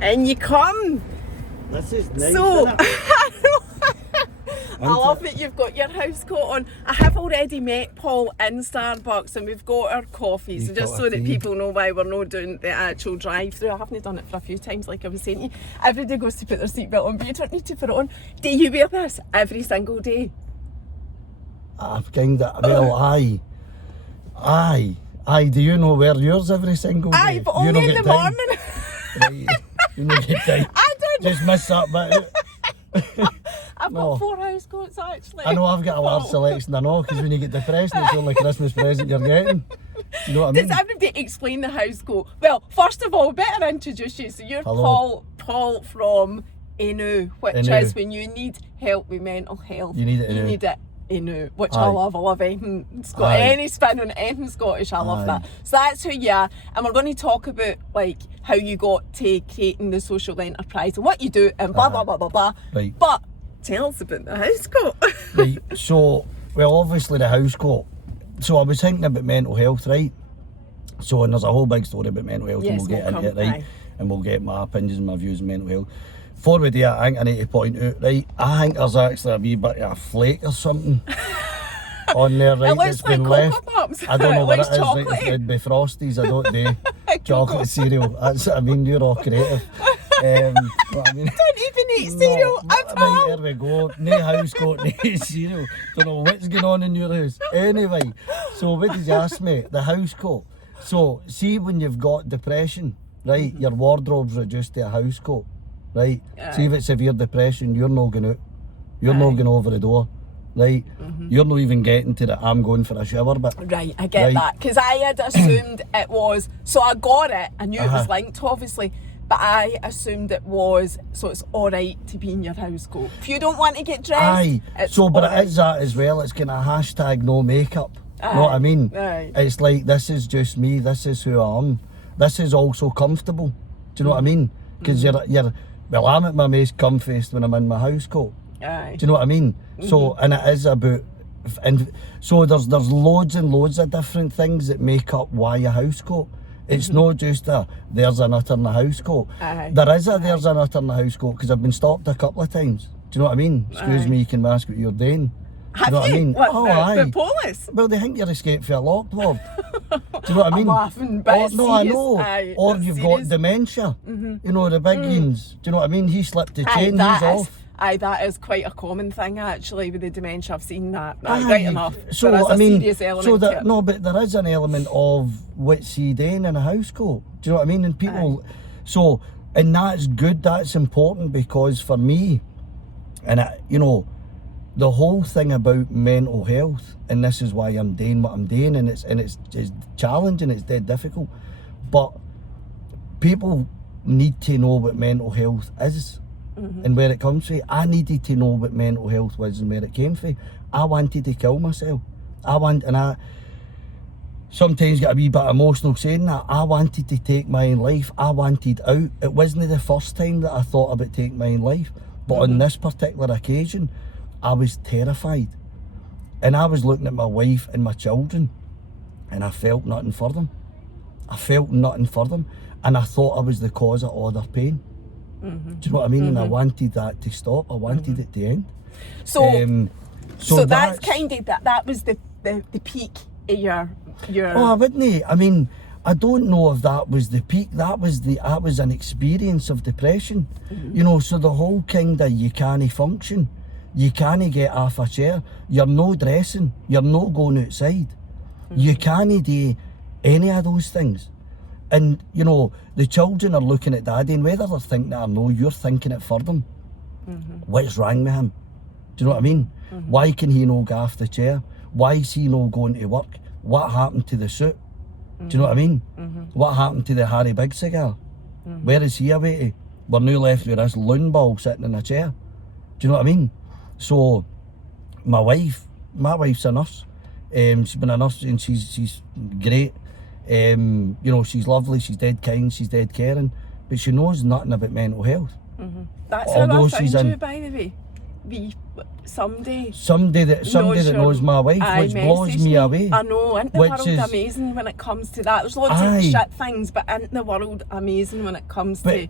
And you come. This is nice, So, isn't it? I love that you've got your house coat on. I have already met Paul in Starbucks and we've got our coffees, You've just got so our that tea. people know why we're not doing the actual drive-through. I haven't done it for a few times, like I was saying to you. Everybody goes to put their seatbelt on, but you don't need to put it on. Do you wear this every single day? I've kind of, well, aye. Do you know where yours every single day? Aye, but You only don't in the get time. morning. Right. You don't get time. I don't. Just miss that bit. I've No. got 4 house coats actually. I know I've got a large selection, I know, because when you get depressed, it's the only Christmas present you're getting. You know what I mean? Does everybody explain the house coat? Well, first of all, better introduce you. So you're Hello. Paul from ehnoo, which ehnoo. is when you need help with mental health. You need it You ehnoo. need it ehnoo, which I Aye. love. I love anything Aye. any spin on anything Scottish. I love Aye. that. So that's who you are, and we're going to talk about like how you got to creating the social enterprise and what you do and blah blah blah blah blah. Right. But tell us about the house coat. Right, so, well, obviously the house coat. So I was thinking about mental health, right? So, and there's a whole big story about mental health, Yes, and we'll get we'll into come, it, right? aye. And we'll get my opinions and my views on mental health. Before we do that, I think I need to point out, right? I think there's actually a wee bit of a flake or something on there, right? It looks That's like been Cocoa left. Pops. I don't know It what it looks is. Like, chocolatey. it'd be Frosties, I don't do. Chocolate cereal. That's what I mean, you're all creative. What I mean. Don't even eat cereal No, at right, all. there we go. No house coat, no cereal. Don't know what's going on in your house. Anyway, so what did you ask me? The house coat. So, see when you've got depression, right, your wardrobe's reduced to a house coat, right? See if it's severe depression, you're not going out. You're not going over the door, right? You're not even getting to the I'm going for a shower bit. Right, I get Right. that. Because I had assumed it was, so I got it, I knew it was Uh-huh. linked obviously, but I assumed it was, so it's alright to be in your house coat. If you don't want to get dressed, Aye, it's so but alright. it is that as well, it's kind of hashtag no makeup. Know what I mean? Aye. It's like, this is just me, this is who I am. This is also comfortable. Do you know what I mean? Because you're, well, I'm at my most comfiest when I'm in my house coat. Aye. Do you know what I mean? So, and it is about, and so there's loads and loads of different things that make up why a house coat. It's not just a, there's a nutter in the house coat. Aye. There is a, there's a nutter in the house coat, because I've been stopped a couple of times. Do you know what I mean? Excuse Aye. me, you can ask what you're doing. Do Have you know what I mean? What, Oh, the aye. police? Well, they think you're escaped for a locked ward. Do you know what I mean? I'm laughing, but Or, it's no, I serious. know. Aye, Or it's you've serious. got dementia. You know, the big ones. Do you know what I mean? He slipped the Aye, chain, he's that is, off. aye, that is quite a common thing actually with the dementia. I've seen that. Aye, Aye, right enough. So, there is I a mean, serious element so to that, it. no, but there is an element of what's he doing in a house coat. Do you know what I mean? And people, so, and that's good, that's important, because for me, and I, you know, the whole thing about mental health, and this is why I'm doing what I'm doing, and it's challenging, it's dead difficult, but people need to know what mental health is and where it comes from. I needed to know what mental health was and where it came from. I wanted to kill myself. I sometimes get a wee bit emotional saying that. I wanted to take my own life. I wanted out. It wasn't the first time that I thought about taking my own life, but on this particular occasion, I was terrified. And I was looking at my wife and my children, and I felt nothing for them. I felt nothing for them. And I thought I was the cause of all their pain. Do you know what I mean? And I wanted that to stop. I wanted it to end. So, So that's kind of, that was the peak of your Oh, I wouldn't. I mean, I don't know if that was the peak. That was an experience of depression. You know, so the whole kind of, you can't function. You can't get off a chair. You're no dressing. You're not going outside. You can't do any of those things. And, you know, the children are looking at daddy, and whether they're thinking it or no, you're thinking it for them. What's wrong with him? Do you know what I mean? Why can he no go off the chair? Why is he no going to work? What happened to the suit? Do you know what I mean? What happened to the Harry Big cigar? Where is he away to? We're now left with this loon ball sitting in a chair. Do you know what I mean? So, my wife's a nurse. She's been a nurse and she's great. You know, she's lovely, she's dead kind, she's dead caring, but she knows nothing about mental health. That's how I Although found she's you, in- by the way. somebody that knows my wife, which blows me away. I know, isn't the Which world is- amazing when it comes to that? There's lots Aye. of shit things, but isn't the world amazing when it comes But to...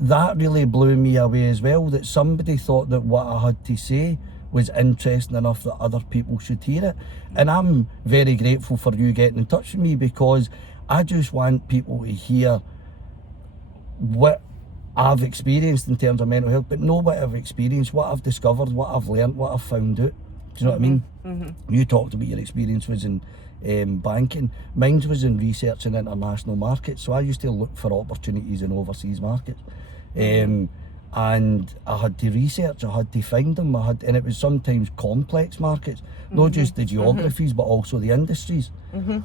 that really blew me away as well, that somebody thought that what I had to say was interesting enough that other people should hear it. And I'm very grateful for you getting in touch with me, because I just want people to hear what I've experienced in terms of mental health, but know what I've experienced, what I've discovered, what I've learned, what I've found out. Do you know what I mean? You talked about your experience was in banking. Mine was in research in international markets. So I used to look for opportunities in overseas markets. And I had to research, I had to find them, and it was sometimes complex markets, not just the geographies, but also the industries.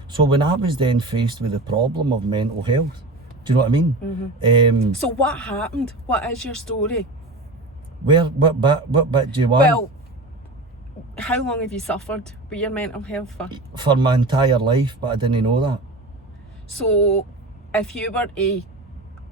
So when I was then faced with the problem of mental health, do you know what I mean? So what happened? What is your story? What bit do you want? Well, how long have you suffered with your mental health for? For my entire life, but I didn't know that. So if you were to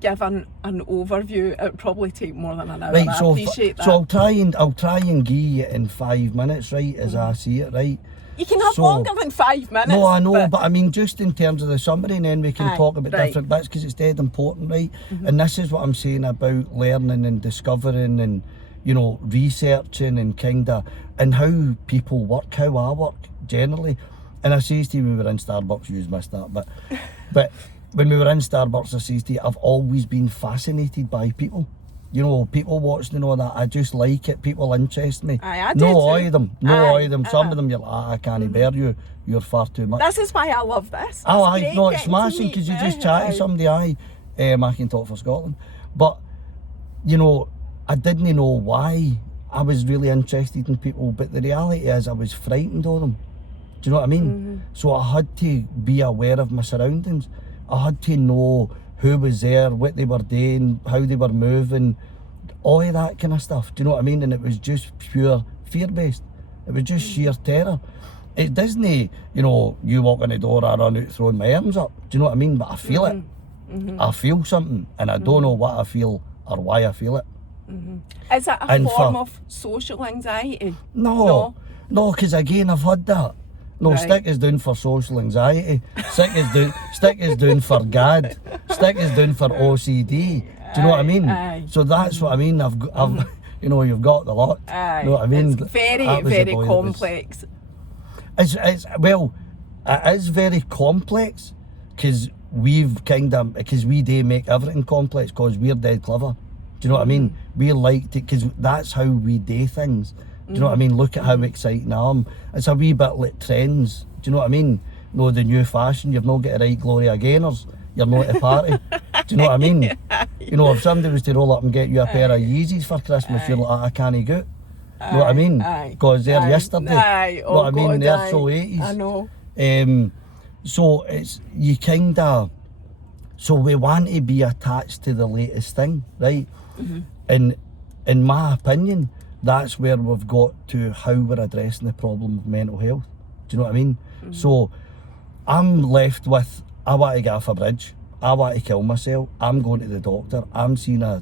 give an overview, it would probably take more than an hour. Right, I so appreciate that. so I'll try and give you it in 5 minutes, right, as I see it, right? You can have So- longer than 5 minutes. No, I know, but I mean, just in terms of the summary, and then we can Aye, talk about right. different bits, because it's dead important, right? And this is what I'm saying about learning and discovering and, you know, researching and and how people work, how I work generally. And I says to you, when we were in Starbucks, you missed that, but when we were in Starbucks, I says to you, I've always been fascinated by people. You know, people watching and all that, I just like it. People interest me. Aye, I do no too. all of them, no Aye, all of them. Some of them you're like, I can't bear you. You're far too much. This is why I love this. Oh, It's aye, great no, it's getting to smashing, meet because you just you. chat to Aye. somebody, I can talk for Scotland. But, you know, I didn't know why I was really interested in people, but the reality is I was frightened of them. Do you know what I mean? So I had to be aware of my surroundings. I had to know who was there, what they were doing, how they were moving, all of that kind of stuff. Do you know what I mean? And it was just pure fear-based. It was just sheer terror. It doesn't, you know, you walk in the door, I run out throwing my arms up. Do you know what I mean? But I feel it. I feel something, and I don't know what I feel or why I feel it. Is it a And form for- of social anxiety? No, because again, I've had that. No, Right. stick is down for social anxiety. Stick is down for GAD. Stick is down for OCD. Do you know what I mean? Aye. So that's what I mean. I've you know, you've got the lot. Aye. You know what I mean? It's very, That was the very boy that was- complex. Well, it is very complex, because we do make everything complex, because we're dead clever. Do you know what I mean? We like to, because that's how we do things. Do you know what I mean? Look at how exciting I am. It's a wee bit like trends. Do you know what I mean? No, the new fashion, you've not got the right Gloria Gaynors, you're not at a party. Do you know what I mean? You know, if somebody was to roll up and get you a pair of Yeezys for Christmas, you're like, I can't go. Know what I mean? Because they're yesterday. Aye. Know what I mean? God, They're aye. so 80s. I know. So it's, you so we want to be attached to the latest thing, right? And in my opinion, that's where we've got to how we're addressing the problem of mental health. Do you know what I mean? So I'm left with, I want to get off a bridge, I want to kill myself, I'm going to the doctor, I'm seeing a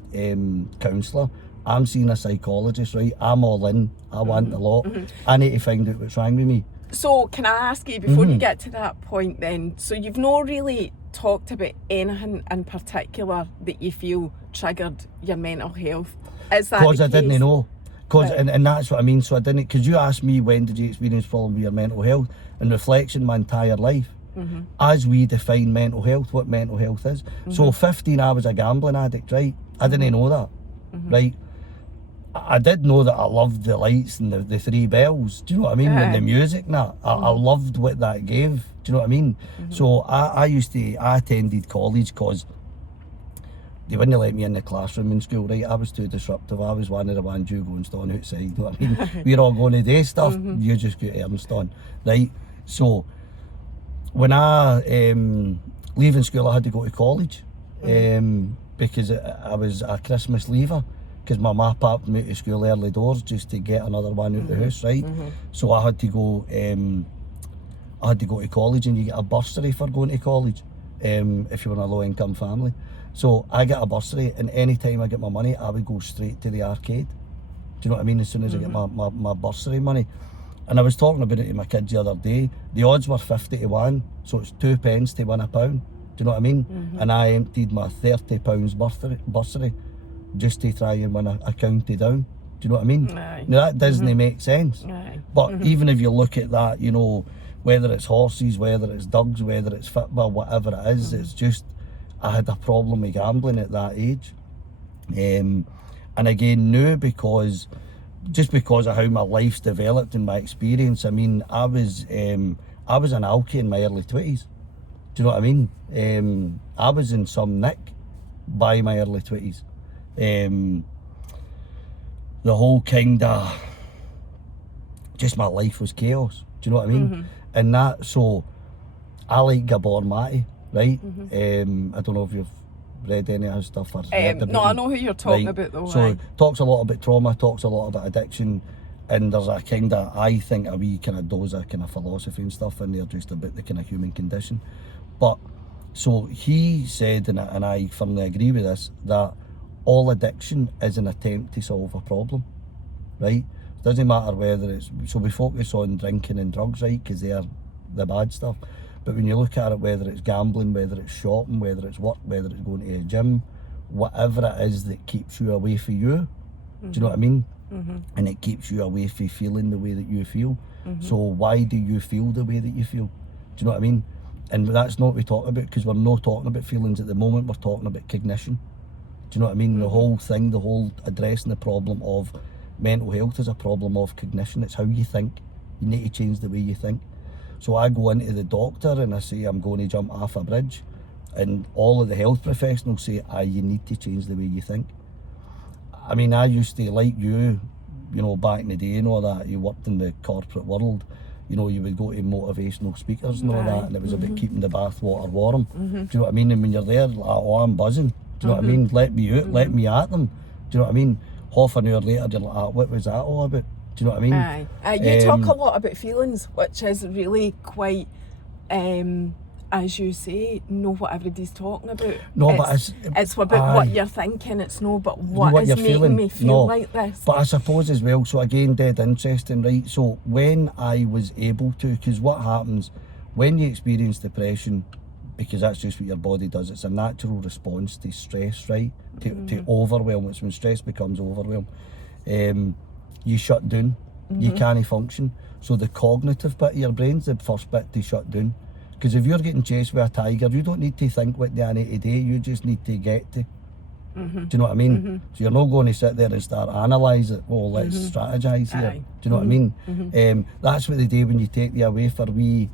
counsellor, I'm seeing a psychologist, right? I'm all in, I want a lot, I need to find out what's wrong with me. So can I ask you, before you get to that point then, so you've not really talked about anything in particular that you feel triggered your mental health? Is that Because the I didn't case? know. Cause, Right. and that's what I mean. So I didn't, because you asked me when did you experience problem with your mental health, and reflection my entire life. As we define mental health, what mental health is. So 15 I was a gambling addict, right? I didn't know that, right? I did know that I loved the lights and the three bells, do you know what I mean? And the music and that. I loved what that gave, do you know what I mean? So I attended college because they wouldn't let me in the classroom in school, right? I was too disruptive. I was one of the ones you go and stand outside, you know what I mean? We're all going to do stuff, you just go to Ernston, right? So when I leaving school, I had to go to college because I was a Christmas leaver, because my ma popped me out of school early doors just to get another one out the house, right? So I had to go to college, and you get a bursary for going to college if you're in a low income family. So I get a bursary, and any time I get my money, I would go straight to the arcade. Do you know what I mean? As soon as I get my bursary money. And I was talking about it to my kids the other day. The odds were 50 to 1, so it's 2 pence to win £1. Do you know what I mean? And I emptied my £30 bursary just to try and win a county down. Do you know what I mean? Aye. Now that doesn't make sense. Aye. But even if you look at that, you know, whether it's horses, whether it's dogs, whether it's football, whatever it is, it's just, I had a problem with gambling at that age. And again, now just because of how my life's developed and my experience, I mean, I was an alkie in my early 20s. Do you know what I mean? I was in some nick by my early 20s. The whole kind of, just my life was chaos. Do you know what I mean? And that, so I like Gabor Mate, right? I don't know if you've read any of his stuff or heard about no, I him. know who you're talking Right. about though. So aye. talks a lot about trauma, talks a lot about addiction, and there's a kind of, I think, a wee kind of dose of kind of philosophy and stuff in there just about the kind of human condition. But so he said, and I firmly agree with this, that all addiction is an attempt to solve a problem, right? It doesn't matter whether it's, so we focus on drinking and drugs, right, because they're the bad stuff. But when you look at it, whether it's gambling, whether it's shopping, whether it's work, whether it's going to a gym, whatever it is that keeps you away from you, do you know what I mean? And it keeps you away from feeling the way that you feel. So why do you feel the way that you feel? Do you know what I mean? And that's not what we talk about, because we're not talking about feelings at the moment, we're talking about cognition. Do you know what I mean? The whole thing, the whole addressing the problem of mental health is a problem of cognition. It's how you think. You need to change the way you think. So I go into the doctor and I say I'm going to jump off a bridge, and all of the health professionals say, you need to change the way you think. I mean, I used to, like you know, back in the day and all that, you worked in the corporate world, you know, you would go to motivational speakers and all that, and it was about keeping the bath water warm. Do you know what I mean? And when you're there, like, I'm buzzing. Do you know what I mean? Let me out, let me at them. Do you know what I mean? Half an hour later, you're like, what was that all about? Do you know what I mean? Aye. You talk a lot about feelings, which is really quite, as you say, know what everybody's talking about. No, it's about what you're thinking. It's no, but what is you're making feeling. me feel No. like this. But I suppose as well, so again, dead interesting, right? So when I was able to, because what happens when you experience depression, because that's just what your body does, it's a natural response to stress, right? To overwhelm. It's when stress becomes overwhelm. You shut down, you can't function. So the cognitive bit of your brain's the first bit to shut down. Because if you're getting chased with a tiger, you don't need to think what I need to do, you just need to get to. Do you know what I mean? So you're not going to sit there and start analyse it, well, let's strategise here. Aye. Do you know what I mean? That's what they do when you take you away for wee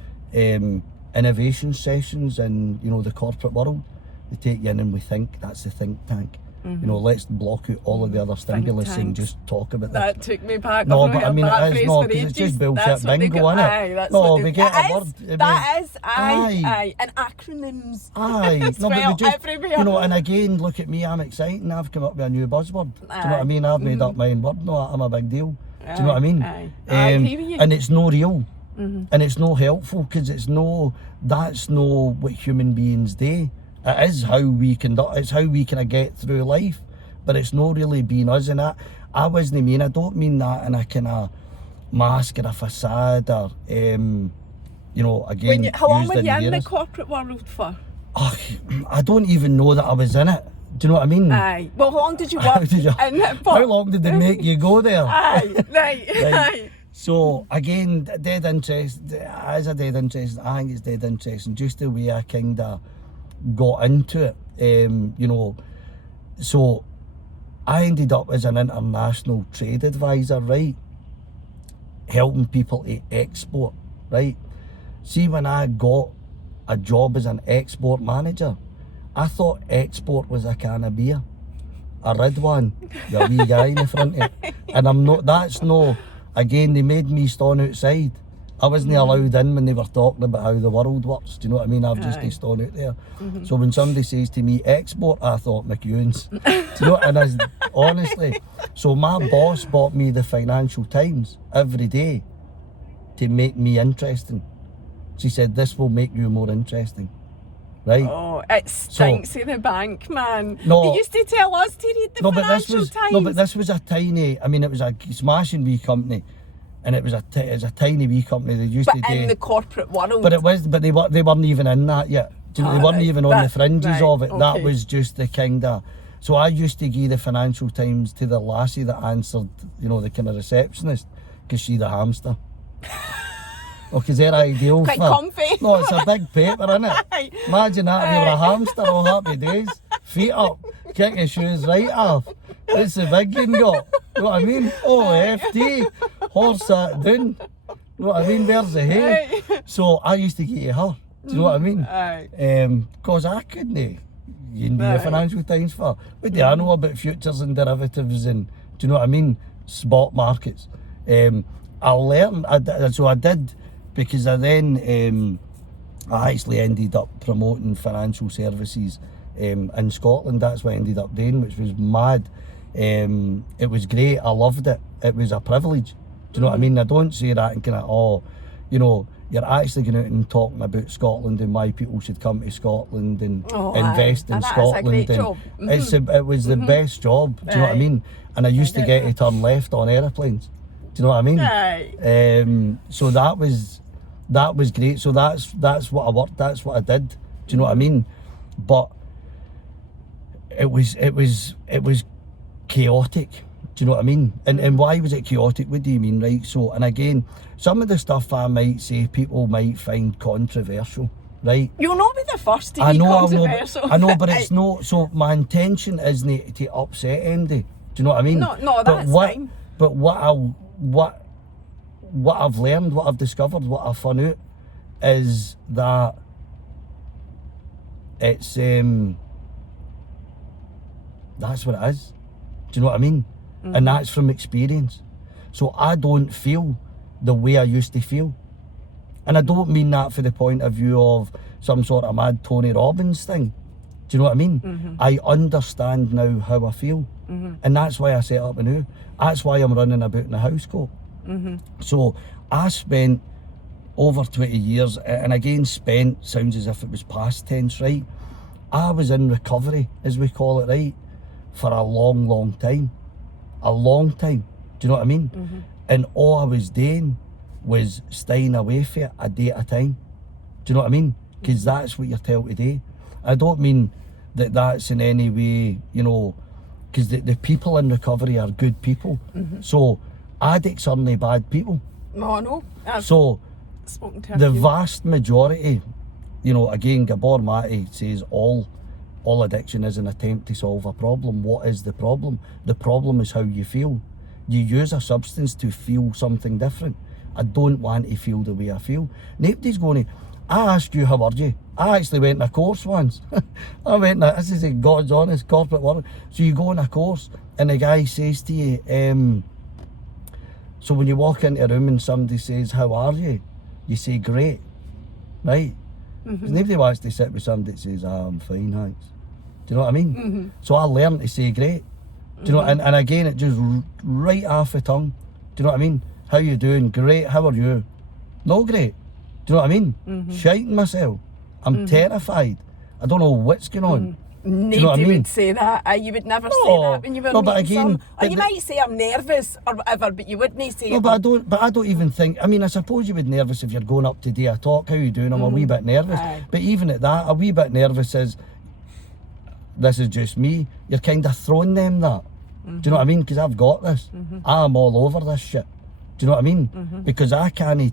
innovation sessions in, you know, the corporate world. They take you in and we think, that's the think tank. You know, let's block out all of the other stimulus and just talk about That this. took me back. No, I've not but I heard mean, that it is phrase not, for because it's ages. just bullshit That's what they bingo, go- innit? Aye, that's No, what we they- get it a is, word. that is, Aye. aye. And acronyms. Aye, no, but we Spelled just, everywhere. you know, and again, look at me, I'm exciting, I've come up with a new buzzword. Do you know what I Aye. mean? I've made up my own word, no, I'm a big deal. Do you know what I mean? Aye. I agree with you. And it's no real, and it's no helpful, because it's no, that's no what human beings do. It is how we conduct, it's how we kind of get through life, but it's not really being us. And I don't mean that in a kind of mask or a facade or, you know, again, How long were used you in the areas. corporate world for? Oh, I don't even know that I was in it. Do you know what I mean? Aye. Well, how long did you work How long did they make you go there? Aye, right, Right. aye. So again, dead interest, as a dead interest, I think it's dead interesting, just the way I kind of got into it, you know. So I ended up as an international trade advisor, right, helping people to export, right. See, when I got a job as an export manager, I thought export was a can of beer, a red one, the wee guy in the front of it. And I'm not, that's no, again, they made me stand outside. I wasn't allowed in when they were talking about how the world works. Do you know what I mean? I've just Aye. stand out there. So when somebody says to me, export, I thought McEwen's. Do you know? And I, honestly, so my boss bought me the Financial Times every day to make me interesting. She said, this will make you more interesting. Right? Oh, it stinks of the bank, man. No. They used to tell us to read the Financial Times. No, but this was a tiny, I mean, it was a smashing wee company, and it was a tiny wee company. They used but to do... in the corporate world. But they weren't even in that yet. Do you know, they weren't even on the fringes of it. Okay. That was just the kind of... So I used to give the Financial Times to the lassie that answered, you know, the kind of receptionist, because she's a hamster. Oh, because they're ideal Quite for... comfy. No, it's a big paper, isn't it? Imagine that if you were a hamster, all happy days. Feet up, kick your shoes right off. It's the big one got. You know what I mean? Oh, FD, horse sat down. You know what I mean? Where's the hay? So I used to get her. Do you know what I mean? Because I couldn't. You can be a Financial Times for. What do I know about futures and derivatives and, do you know what I mean? Spot markets. I learned, so I did, because I then, I actually ended up promoting financial services in Scotland. That's what I ended up doing, which was mad. It was great, I loved it. It was a privilege. Do you know what I mean? I don't say that and kind of, oh, you know, you're actually going out and talking about Scotland and why people should come to Scotland and invest in Scotland. That's a great job. It was the best job. Do you know what I mean? And I used to get to turn left on aeroplanes. Do you know what I mean? So that was great. So that's what I worked. That's what I did. Do you know what I mean? But it was chaotic. Do you know what I mean? And why was it chaotic? What do you mean, right? So, and again, some of the stuff I might say people might find controversial, right? You'll not be the first to be controversial. I know, but it's not. So my intention isn't to upset Andy. Do you know what I mean? No, that's fine. But what I've learned, what I've discovered, what I've found out is that it's that's what it is. Do you know what I mean? And that's from experience. So I don't feel the way I used to feel. And I don't mean that for the point of view of some sort of mad Tony Robbins thing. Do you know what I mean? I understand now how I feel. And that's why I set up ehnoo. That's why I'm running about in a house coat. So I spent over 20 years, and again, spent sounds as if it was past tense, right? I was in recovery, as we call it, right? For a long, long time. A long time. Do you know what I mean? And all I was doing was staying away for it a day at a time. Do you know what I mean? Because that's what you're told to do. I don't mean that that's in any way, you know, because the people in recovery are good people. So addicts aren't bad people. No. So Spoken to the vast majority, you know, again, Gabor Mate says all addiction is an attempt to solve a problem. What is the problem? The problem is how you feel. You use a substance to feel something different. I don't want to feel the way I feel. Nobody's going to... I asked you, how are you? I actually went on a course once. This is a God's honest corporate world. So you go on a course and the guy says to you, so when you walk into a room and somebody says, how are you? You say, great, right? Because nobody wants to sit with somebody that says, I'm fine, thanks. Do you know what I mean? So I learned to say great. Do you know? And again, it just right off the tongue. Do you know what I mean? How you doing? Great. How are you? No, great. Do you know what I mean? Shiting myself. I'm terrified. I don't know what's going on. Nobody you know what I mean? would say that. You would never say that when you were meeting someone. Or you might say I'm nervous or whatever, but you wouldn't say. No, but I don't even think. I mean, I suppose you would be nervous if you're going up to do a talk. How you doing? I'm a wee bit nervous. But even at that, a wee bit nervous is. This is just me. You're kind of throwing them that. Do you know what I mean? Because I've got this. I'm all over this shit. Do you know what I mean? Because I can't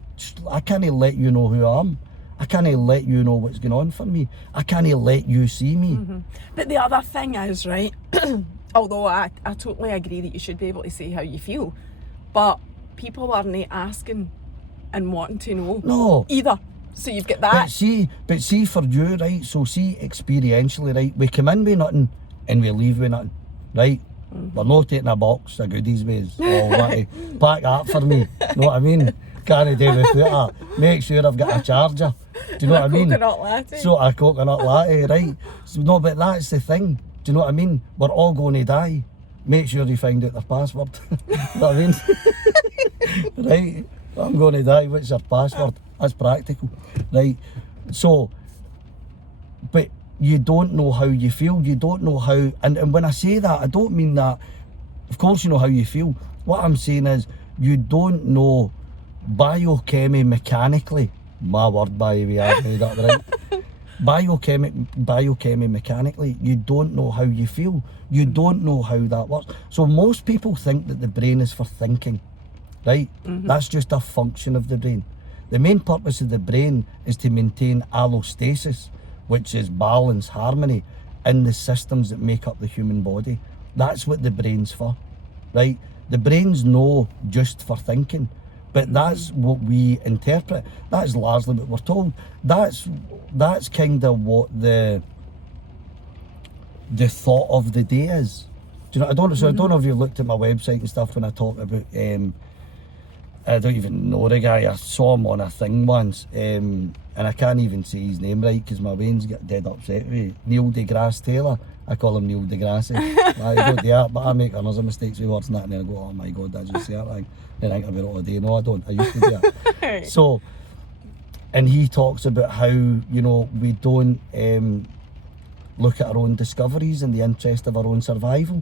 let you know who I am. I can't let you know what's going on for me. I can't let you see me. But the other thing is, right, although I totally agree that you should be able to say how you feel, but people aren't asking and wanting to know either. So you've got that. But see for you, right, so see experientially, right, we come in with nothing and we leave with nothing, right? We're not taking a box of goodies with us. Pack that for me. Know what I mean? Can't do with that. Make sure I've got a charger. Do you know what I mean? Coconut latte. So a coconut latte, right? So, no, but that's the thing. Do you know what I mean? We're all going to die. Make sure you find out their password. You know what I mean? Right? I'm going to die. What's your password? That's practical, right? So, but you don't know how you feel, you don't know how, and when I say that, I don't mean that, of course you know how you feel. What I'm saying is, you don't know mechanically, my word by the way, I've made that right, mechanically, you don't know how you feel, you don't know how that works. So most people think that the brain is for thinking, right? That's just a function of the brain. The main purpose of the brain is to maintain allostasis, which is balance, harmony, in the systems that make up the human body. That's what the brain's for, right? The brain's no just for thinking, but that's what we interpret. That's largely what we're told. That's kind of what the thought of the day is. Do you know? I don't know if you've looked at my website and stuff when I talk about. I don't even know the guy. I saw him on a thing once, and I can't even say his name right because my brain's get dead upset with me. Neil deGrasse Taylor. I call him Neil deGrasse. I don't do that, but I make hundreds of mistakes with words and that, and then I go, oh my god, did I just say that thing? Then I think about it all day. No, I don't. I used to do that. So, and he talks about how, you know, we don't look at our own discoveries in the interest of our own survival.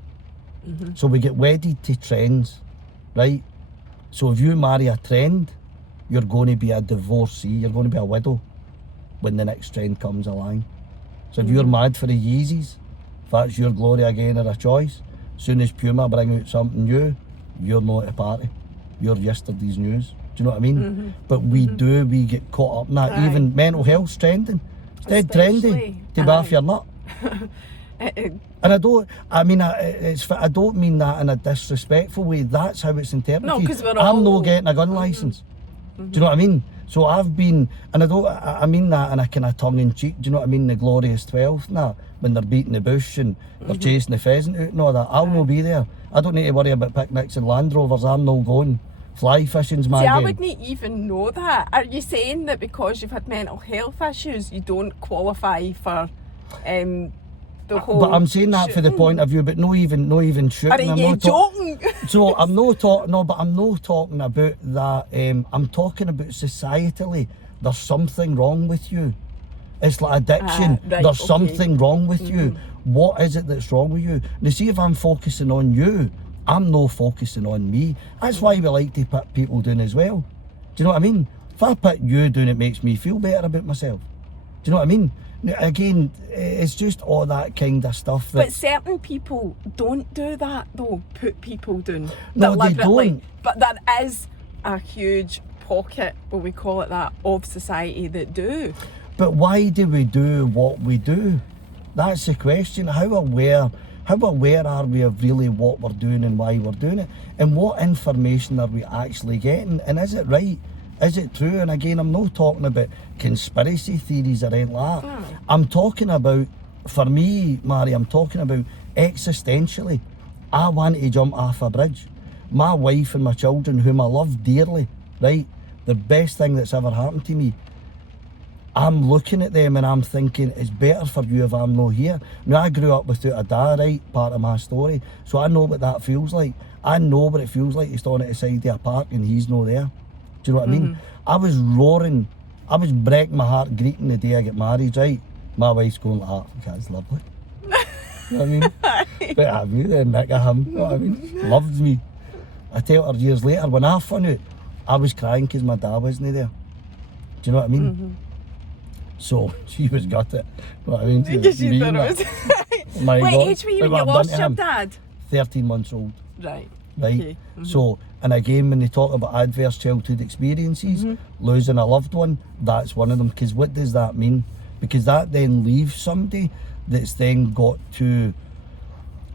So we get wedded to trends, right? So if you marry a trend, you're going to be a divorcee, you're going to be a widow when the next trend comes along. So if you're mad for the Yeezys, if that's your Gloria Gaynor a choice, soon as Puma bring out something new, you're not at a party. You're yesterday's news. Do you know what I mean? But we get caught up in that. Even mental health's trending. It's dead trendy to be off your nut. And I don't mean that in a disrespectful way. That's how it's interpreted. No, because I'm not getting a gun license. Do you know what I mean? So I've been, and I mean that in a kind of tongue in cheek. Do you know what I mean? The Glorious 12 now, when they're beating the bush and they're chasing the pheasant out and all that. I'll not be there. I don't need to worry about picnics and Land Rovers. I'm not going. Fly fishing's my game. I wouldn't even know that. Are you saying that because you've had mental health issues, you don't qualify for the whole? But I'm saying that for the point of view, but no even shooting. Are you joking? So I'm not talking. No, but I'm not talking about that. I'm talking about societally. There's something wrong with you. It's like addiction. Right, There's something wrong with you. What is it that's wrong with you? Now, see, if I'm focusing on you, I'm not focusing on me. That's why we like to put people down as well. Do you know what I mean? If I put you down, it makes me feel better about myself. Do you know what I mean? Now, again, it's just all that kind of stuff. But certain people don't do that, though. Put people down. No, they don't. But there is a huge pocket, will we call it that, of society that do. But why do we do what we do? That's the question. How aware are we of really what we're doing and why we're doing it? And what information are we actually getting? And is it right? Is it true? And again, I'm not talking about conspiracy theories or anything like that. I'm talking about, for me, Mary, I'm talking about existentially. I want to jump off a bridge. My wife and my children, whom I love dearly, right? The best thing that's ever happened to me. I'm looking at them and I'm thinking, it's better for you if I'm not here. Now, I grew up without a dad, right? Part of my story. So I know what that feels like. I know what it feels like to stand at the side of a park and he's not there. Do you know what I mean? I was roaring. I was breaking my heart greeting the day I get married, right? My wife's going like, that's lovely. You know what I mean? But have you then, Nick, of him. You know what I mean? Loves me. I tell her years later, when I found out, I was crying because my dad wasn't there. Do you know what I mean? So she was gutted. You know what I mean? Because you thought it was... What age were you when you lost your dad? 13 months old. Right. Okay. So, and again, when they talk about adverse childhood experiences, losing a loved one, that's one of them. Because what does that mean? Because that then leaves somebody that's then got to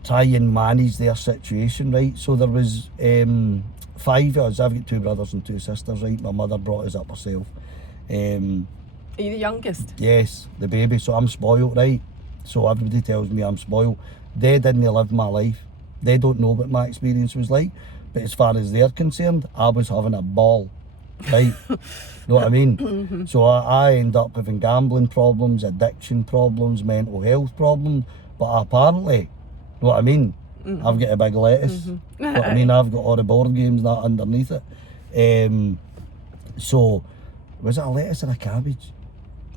try and manage their situation, right? So there was 5 of us. I've got 2 brothers and 2 sisters, right? My mother brought us up herself. Are you the youngest? Yes, the baby. So I'm spoiled, right? So everybody tells me I'm spoiled. They didn't live my life. They don't know what my experience was like. But as far as they're concerned, I was having a ball, right? You know what I mean? So I end up having gambling problems, addiction problems, mental health problems. But apparently, you know what I mean? I've got a big lettuce. You know what I mean? I've got all the board games and that underneath it. So, was it a lettuce or a cabbage?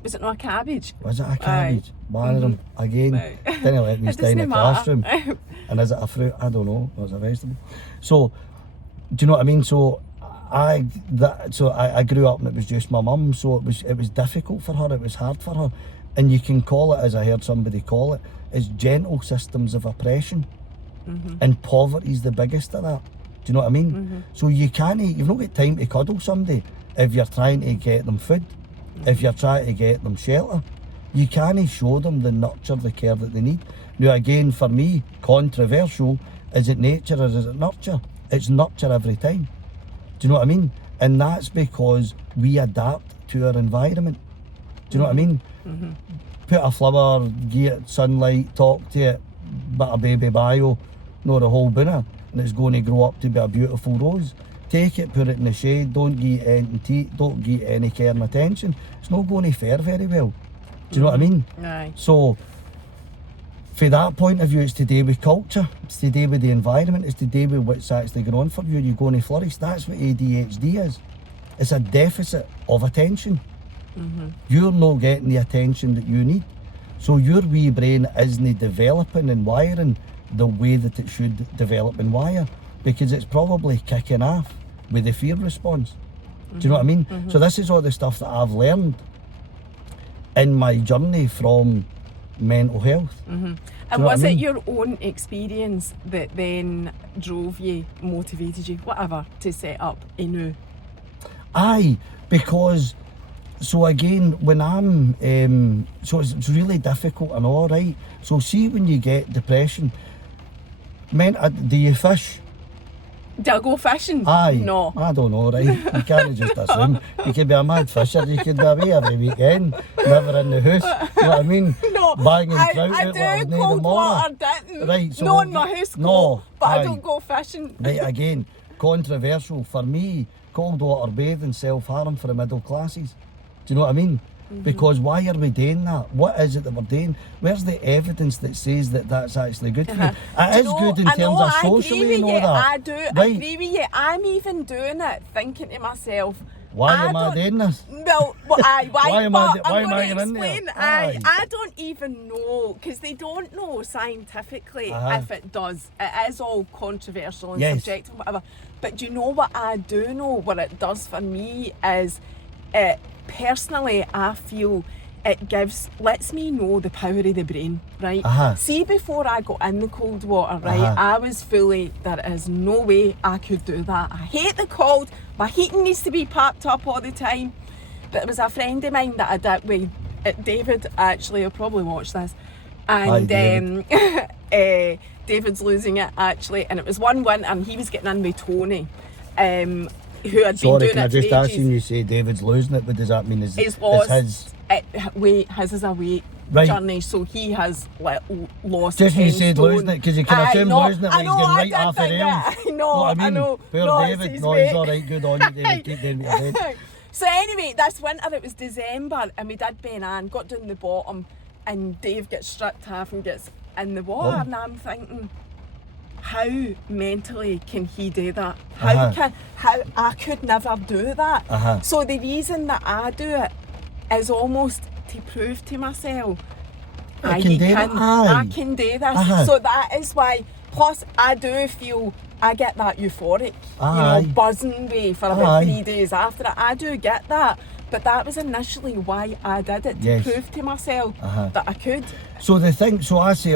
Was it not a cabbage? Was it a cabbage? One of them, again, Right. didn't let me It stay in the doesn't matter. classroom. And is it a fruit? I don't know. It was a vegetable. So, do you know what I mean? So, I grew up and it was just my mum, so it was difficult for her, it was hard for her. And you can call it, as I heard somebody call it, it's gentle systems of oppression. And poverty's the biggest of that. Do you know what I mean? So you've not got time to cuddle somebody if you're trying to get them food, if you're trying to get them shelter. You can't show them the nurture, the care that they need. Now again, for me, controversial, is it nature or is it nurture? It's nurture every time. Do you know what I mean? And that's because we adapt to our environment. Do you know what I mean? Put a flower, give it sunlight, talk to it, bit of baby bio, not a whole bunner, and it's going to grow up to be a beautiful rose. Take it, put it in the shade, don't give it any care and attention. It's not going to fare very well. Do you know what I mean? Aye. So, from that point of view, it's to do with culture, it's to do with the environment, it's to do with what's actually going on for you. You're going to flourish. That's what ADHD is. It's a deficit of attention. You're not getting the attention that you need. So your wee brain isn't developing and wiring the way that it should develop and wire, because it's probably kicking off with the fear response. Do you know what I mean? So this is all the stuff that I've learned in my journey from mental health. And what was I mean? it your own experience that then drove you, motivated you, whatever, to set up ehnoo? Aye, because, so again, when I'm, so it's really difficult and all, right? So see when you get depression, do you fish? Do I go fishing? Aye. No. I don't know, right? You can't just assume. You could be a mad fisher, you could be away every weekend, never in the house. You know what I mean? No, Banging I trout out do like cold water dating. Right, so no, in my house, no, but aye. I don't go fishing. Right, again, controversial for me, cold water bathing, self-harm for the middle classes. Do you know what I mean? Because why are we doing that? What is it that we're doing? Where's the evidence that says that that's actually good for you? It is good in terms of socially and all that. I do Right. agree with you. I'm even doing it, thinking to myself, Why am I don't- doing this? Well, aye, Why am I but why I'm am I going in to there? explain. Aye. I don't even know, because they don't know scientifically if it does. It is all controversial and Yes. subjective and whatever. But do you know what I do know? What it does for me is, personally, I feel it lets me know the power of the brain, right? See, before I got in the cold water, right, I was fully, there is no way I could do that. I hate the cold, my heating needs to be packed up all the time. But it was a friend of mine that I did with, David, actually, he'll probably watch this. And David's losing it, actually, and it was one winter and he was getting in with Tony, who had been doing can I it for just ask ages. you say David's losing it, but does that mean He's lost. his? His is a weight Right. journey, so he has lost. Just when 10 you said stone. losing it, because you can Aye, assume no, losing it I like know, he's getting I right did off the think rails. that. I know, What I mean? know. Poor No, it's David, his no, he's weight. alright, good on you, David, keep doing what you're doing. So anyway, this winter, it was December, and we did Ben Ann, got down the bottom, and Dave gets stripped half and gets in the water, and I'm thinking, how mentally can he do that? How I could never do that. So the reason that I do it is almost to prove to myself I can do this. So that is why, plus I do feel I get that euphoric, buzzing way for about 3 days after it. I do get that. But that was initially why I did it, to prove to myself that I could. So I say,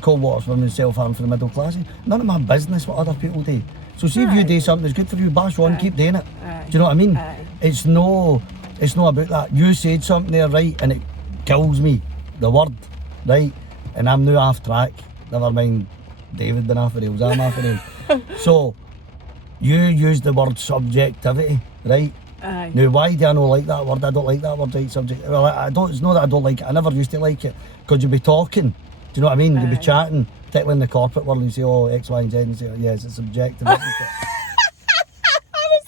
cold water swimming, self-harm for the middle classes. None of my business what other people do. So see if you do something that's good for you, bash on, keep doing it. Do you know what I mean? It's not about that. You said something there, right, and it kills me, the word, right, and I'm now off track. Never mind David being off the rails, I'm off the rails. So you use the word subjectivity, right? Now, why do I not like that word? I don't like that word, right? Subject. Well, it's not that I don't like it. I never used to like it, because you'd be talking. Do you know what I mean? You'd be chatting, particularly in the corporate world, and you say, oh, X, Y, and Z, and you say, oh, yes, it's subjective. I was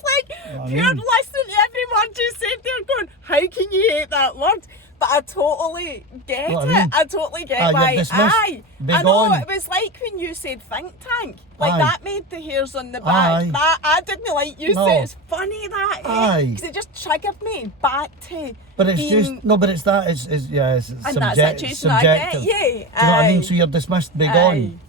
like, pure listening to everyone just said there going, how can you hate that word? But I totally get Know what it. I mean? I totally get You're why. dismissed. Aye. Be I know, gone. it was like when you said think tank. Like Aye. that made the hairs on the back. Aye. That I didn't like you No. said. It's funny that, Aye. because it just triggered me back to But it's being, just no. But it's that. It's in that situation. I get subjective. you. Do you know what I mean? So you're dismissed. Be gone.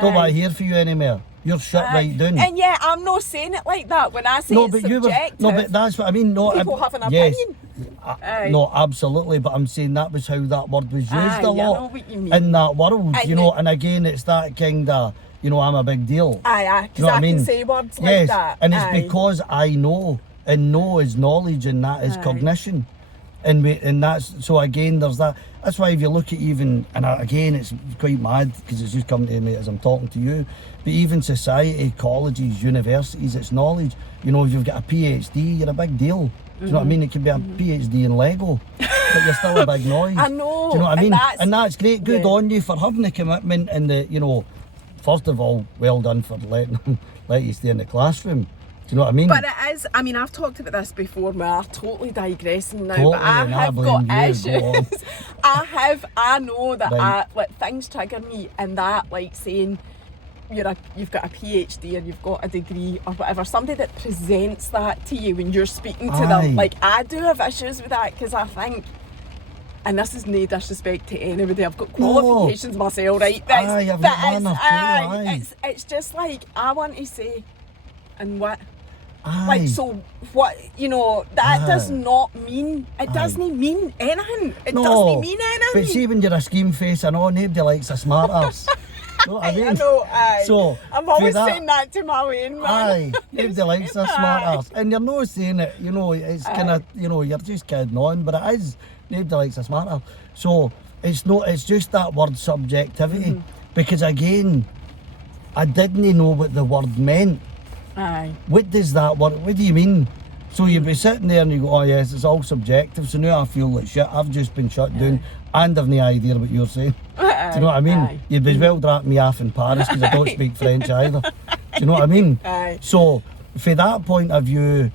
Don't want to hear for you anymore. You're shut right down. And yeah, I'm not saying it like that. When I say No, it's but you were. subjective, No, but that's what I mean. No, people have an yes. opinion. Aye. No, absolutely. But I'm saying that was how that word was used Aye, a I lot know what you mean. in that world. And You know, and again, it's that kind of, you know, I'm a big deal. Aye, Do you know what I mean? can say words like Yes, that. and it's Aye. because I know, and know is knowledge, and that is Aye. cognition, and that's so again. There's that. That's why if you look at even, and again, it's quite mad because it's just coming to me as I'm talking to you. But even society, colleges, universities, it's knowledge. You know, if you've got a PhD, you're a big deal. Do you know what I mean? It could be a PhD in Lego, but you're still a big noise. I know. Do you know what I and mean? And that's great. Good yeah. on you for having the commitment and the, you know, first of all, well done for let you stay in the classroom. Do you know what I mean? But it is, I mean, I've talked about this before, we are totally digressing now, Totally, but I and I have blame got you, issues. go on. I know that Right. like things trigger me, and that, like saying you've got a PhD and you've got a degree or whatever, somebody that presents that to you when you're speaking to Aye. them, like I do have issues with that, because I think, and this is no disrespect to anybody, I've got qualifications myself, right? Aye, I've got one or two, aye. It's just like, I want to say, and what? Aye. Like, so what, you know, that Aye. does not mean, it Aye. doesn't mean anything. It No, doesn't mean anything. But see, when you're a scheme face, I know nobody likes a smart ass. You know what I mean? I know, aye. So, I'm always for that- saying that to my Wayne, man. Aye, nobody likes a smart ass. And you're not saying it, you know, it's kind of, you know, you're just kidding on, but it is, nobody likes a smart ass. So, it's just that word subjectivity. Because again, I didn't know what the word meant. Aye. What does that word, what do you mean? So you'd be sitting there and you go, oh yes, it's all subjective, so now I feel like shit, I've just been shut down and I've no idea what you're saying. Do you know what I mean? Aye. You'd be well dropping me off in Paris because I don't speak French either. Do you know what I mean? Aye. So, for that point of view,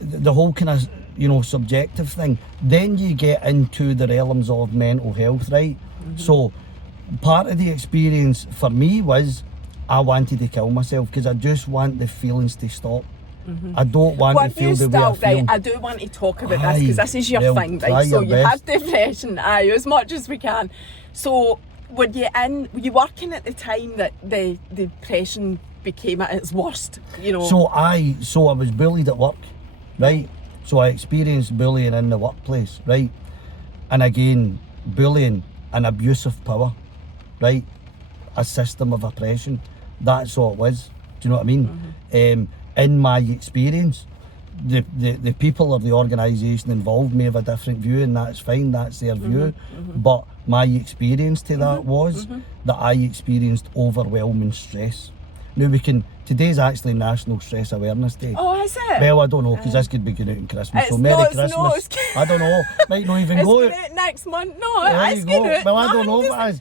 the whole kind of, you know, subjective thing, then you get into the realms of mental health, right? So, part of the experience for me was I wanted to kill myself because I just want the feelings to stop. I don't want to feel the way I feel. Right, I do want to talk about this Aye, because this is your well, thing, try right? So your you best. have depression, aye, as much as we can. So were you working at the time that the depression became at its worst, you know? So I was bullied at work, right? So I experienced bullying in the workplace, right? And again, bullying and abuse of power, right? A system of oppression. That's all it was. Do you know what I mean? In my experience, the people of the organisation involved may have a different view, and that's fine, that's their view. But my experience to that was that I experienced overwhelming stress. Now today's actually National Stress Awareness Day. Oh, is it? Well, I don't know, because this could be going out in Christmas, It's so Merry not, Christmas. it's not. I don't know, might not even It's go going out. out next month. No, There it's you going go. out. Well, I don't know, but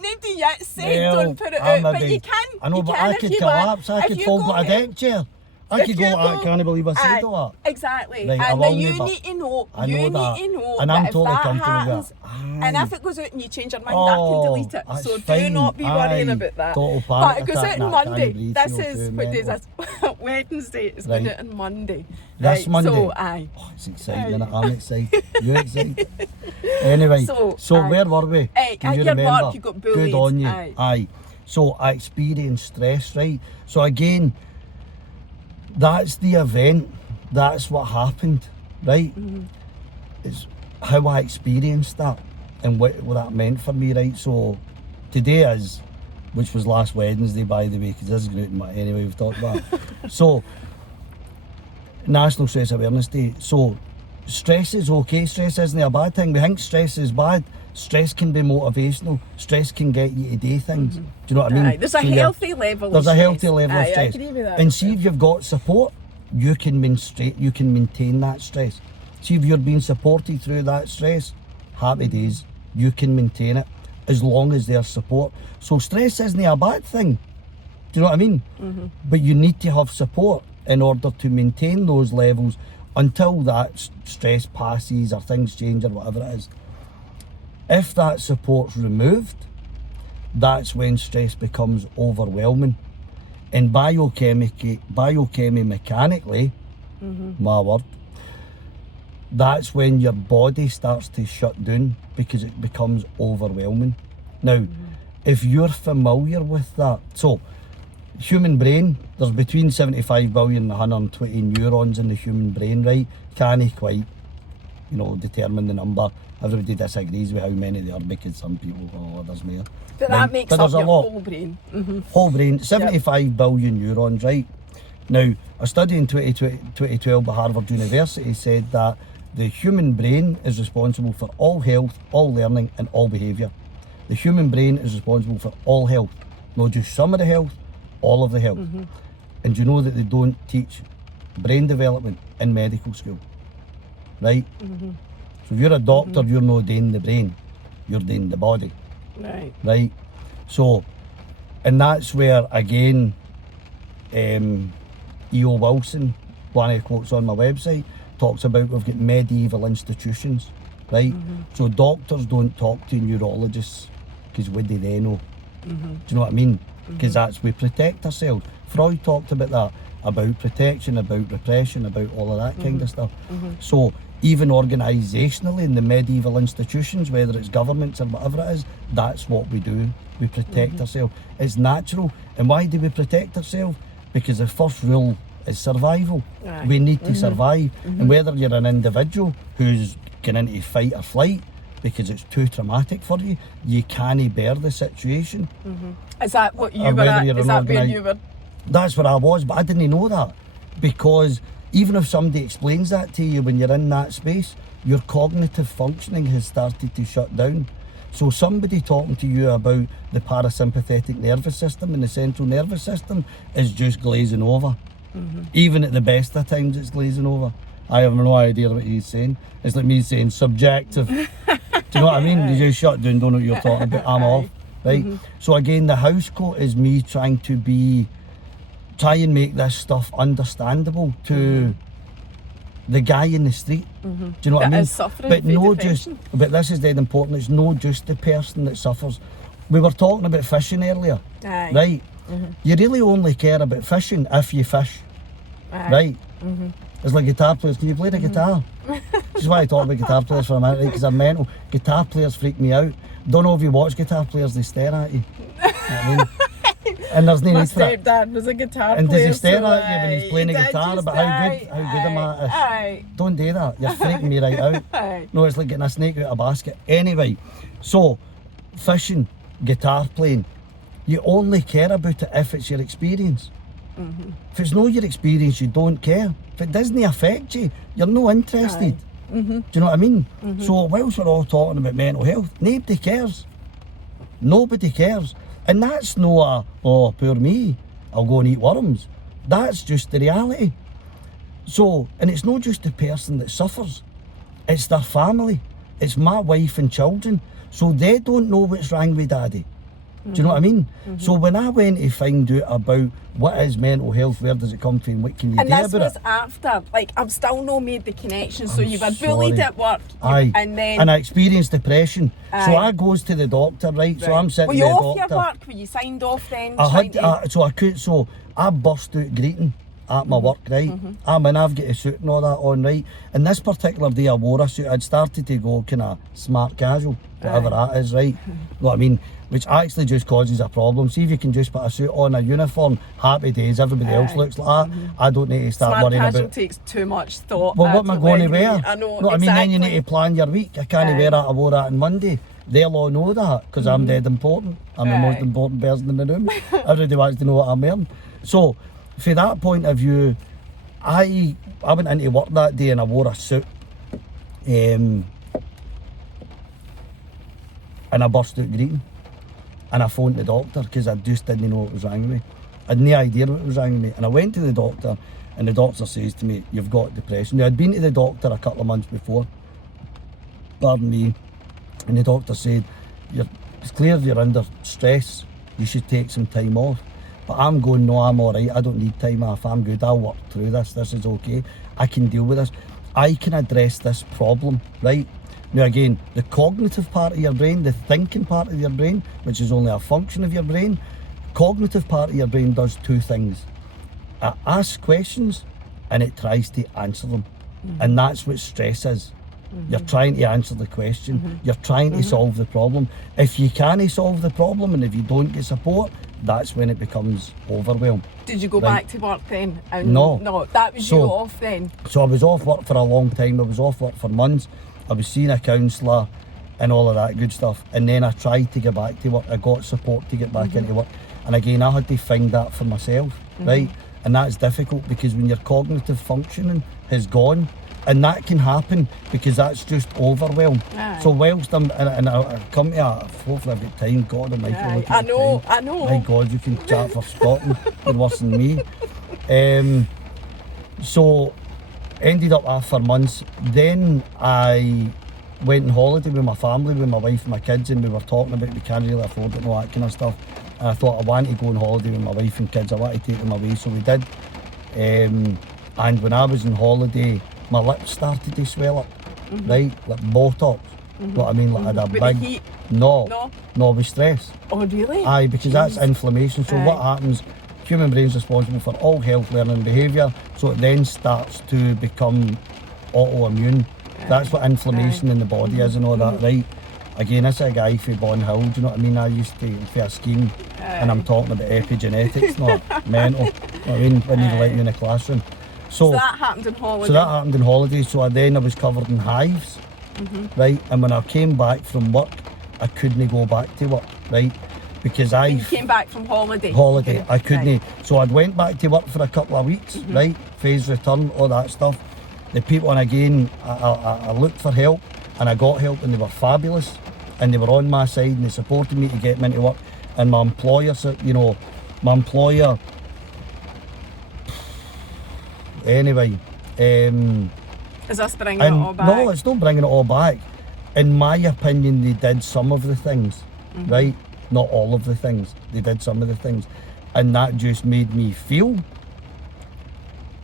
Nobody yet said Well, don't put it I'm out, a but big- you can. I know, you but can I if could you collapse, want. I If could you fall go like a out- deck chair. I if could you go, I go- can't believe I said Aye, all that. Exactly. Right, I And now will you never- need to know. I know You that. need to know. And I'm that totally if that comfortable with happens, that. and Aye. if it goes out and you change your mind, I can delete it. that's So fine. do not be worrying Aye. about that. Total But panic it goes attack, out nah, on I can't Monday. breathe, This CO2 is what day is mental. this? Wednesday. It's going Right. out on Monday. This Right, Monday? So aye. Oh, it's exciting, Aye. innit? I'm excited. You're excited. Anyway, So, so aye. where were we? Aye, Can at you your remember? work you got bullied. Good on you. Aye. So I experienced stress, right? So again, that's the event. That's what happened, right? It's how I experienced that and what that meant for me, right? So today is, which was last Wednesday, by the way, because this is going out in my, anyway, we've talked about it. So, National Stress Awareness Day. So, stress is okay. Stress isn't a bad thing. We think stress is bad. Stress can be motivational. Stress can get you to do things. Do you know what I mean? Aye, there's a So you're- healthy level There's of a stress. healthy level of Aye, stress. I agree with that. And see if you've got support, you can maintain that stress. See if you're being supported through that stress, happy days, you can maintain it as long as there's support. So stress isn't a bad thing. Do you know what I mean? But you need to have support in order to maintain those levels until that stress passes or things change or whatever it is. If that support's removed, that's when stress becomes overwhelming. And biomechanically, my word, that's when your body starts to shut down because it becomes overwhelming. Now, if you're familiar with that, so human brain, there's between 75 billion and 120 neurons in the human brain, right? Can't quite, determine the number. Everybody disagrees with how many there are because some people, there's more. But that makes up your whole brain. Whole brain, 75 billion neurons, right? Now, a study in 2012 by Harvard University said that the human brain is responsible for all health, all learning and all behaviour. The human brain is responsible for all health, not just some of the health, all of the health. And you know that they don't teach brain development in medical school, right? So if you're a doctor, you're not doing the brain, you're doing the body. Right? So, and that's where, again, E.O. Wilson, one of the quotes on my website, talks about we've got medieval institutions, right? So doctors don't talk to neurologists because what do they know? Do you know what I mean? Because that's, we protect ourselves. Freud talked about that, about protection, about repression, about all of that kind of stuff. So even organisationally in the medieval institutions, whether it's governments or whatever it is, that's what we do. We protect ourselves. It's natural. And why do we protect ourselves? Because the first rule is survival. We need to survive. And whether you're an individual who's going into fight or flight because it's too traumatic for you, you can't bear the situation. Is that what you were at? Is that where you were? That's where I was, but I didn't know that. Because even if somebody explains that to you when you're in that space, your cognitive functioning has started to shut down. So somebody talking to you about the parasympathetic nervous system and the central nervous system is just glazing over. Even at the best of times it's glazing over. I have no idea what he's saying. It's like me saying subjective. Do you know what I mean? You just shut down, don't know what you're talking about, I'm off. Right? So again, the house coat is me trying and make this stuff understandable to the guy in the street. Do you know what I mean? But no, but this is dead important. It's not just the person that suffers. We were talking about fishing earlier, right? You really only care about fishing if you fish, right? It's like guitar players. Can you play the guitar? This is why I talk about guitar players for a minute, right? Because they're mental. Guitar players freak me out. Don't know if you watch guitar players, they stare at you. You know what I mean? And there's no need for it. My stepdad was a guitar player. And does he stare at you when he's playing a guitar about how good am I? Don't do that. You're freaking me right out. No, it's like getting a snake out of a basket. Anyway, so fishing, guitar playing, you only care about it if it's your experience. If it's not your experience, you don't care. If it doesn't affect you, you're not interested. Do you know what I mean? So whilst we're all talking about mental health, nobody cares. Nobody cares. And that's no oh, poor me, I'll go and eat worms. That's just the reality. So, and it's not just the person that suffers, it's their family. It's my wife and children. So they don't know what's wrong with daddy. Do you know what I mean? So when I went to find out about what is mental health, where does it come from, what can you do about it? And this was after, like, I've still not made the connection. So you were bullied at work. And I experienced depression. So I goes to the doctor, right? So I'm sitting with the doctor. Were you off your work? Were you signed off then? So I burst out greeting at my work, right? I've got a suit and all that on, right? And this particular day I wore a suit. I'd started to go kind of smart casual, whatever that is, right? You know what I mean? Which actually just causes a problem. See if you can just put a suit on, a uniform, happy days, everybody else looks like that. I don't need to start worrying about... Smart casual takes too much thought. Well, what am I going to wear? I know, what I mean? Then you need to plan your week. I can't wear that, I wore that on Monday. They'll all know that, because I'm dead important. I'm the most important person in the room. Everybody wants to know what I'm wearing. So, from that point of view, I went into work that day and I wore a suit. And I burst out greeting. And I phoned the doctor because I just didn't know what was wrong with me. I had no idea what was wrong with me. And I went to the doctor and the doctor says to me, you've got depression. Now, I'd been to the doctor a couple of months before, pardon me, and the doctor said, it's clear you're under stress, you should take some time off. But I'm going, no, I'm alright, I don't need time off, I'm good, I'll work through this is okay, I can deal with this. I can address this problem, right? Now again, the cognitive part of your brain, the thinking part of your brain, which is only a function of your brain, cognitive part of your brain does two things. It asks questions and it tries to answer them. And that's what stress is. You're trying to answer the question. You're trying to solve the problem. If you can't solve the problem and if you don't get support, that's when it becomes overwhelmed. Did you go Right. back to work then? No. That was you off then? So I was off work for a long time. I was off work for months. I was seeing a counsellor and all of that good stuff. And then I tried to get back to work. I got support to get back into work. And again, I had to find that for myself, right? And that's difficult because when your cognitive functioning has gone, and that can happen because that's just overwhelmed. Aye. So whilst and I come to hopefully I've got time, God almighty. Aye. Look at the time. I know. My God, you can chat for Scotland. You're worse than me. So ended up after months. Then I went on holiday with my family, with my wife and my kids, and we were talking about we can't really afford it and all that kind of stuff. And I thought I wanted to go on holiday with my wife and kids. I wanted to take them away, so we did. And when I was on holiday, my lips started to swell up, right? Like Botox. You know what I mean? Like I had a With big... the heat? No, with stress. Oh, really? Aye, because that's Jeez. inflammation. So what happens, human brain's responsible for all health, learning, behaviour, so it then starts to become autoimmune. That's what inflammation in the body is and all that, right? Again, this is a guy from Bon Hill, do you know what I mean? I used to for a scheme, and I'm talking about epigenetics, not mental. You know what I mean? When you let you in a classroom. So that happened in holiday? So that happened in holiday. So I was covered in hives, right? And when I came back from work, I couldn't go back to work, right? Because You came back from holiday? I couldn't. Right. So I went back to work for a couple of weeks, right? Phase return, all that stuff. The people, and again, I looked for help and I got help and they were fabulous and they were on my side and they supported me to get me into work. And my employer, anyway. Is this bringing it all back? No, it's not bringing it all back. In my opinion, they did some of the things, right? Not all of the things. They did some of the things. And that just made me feel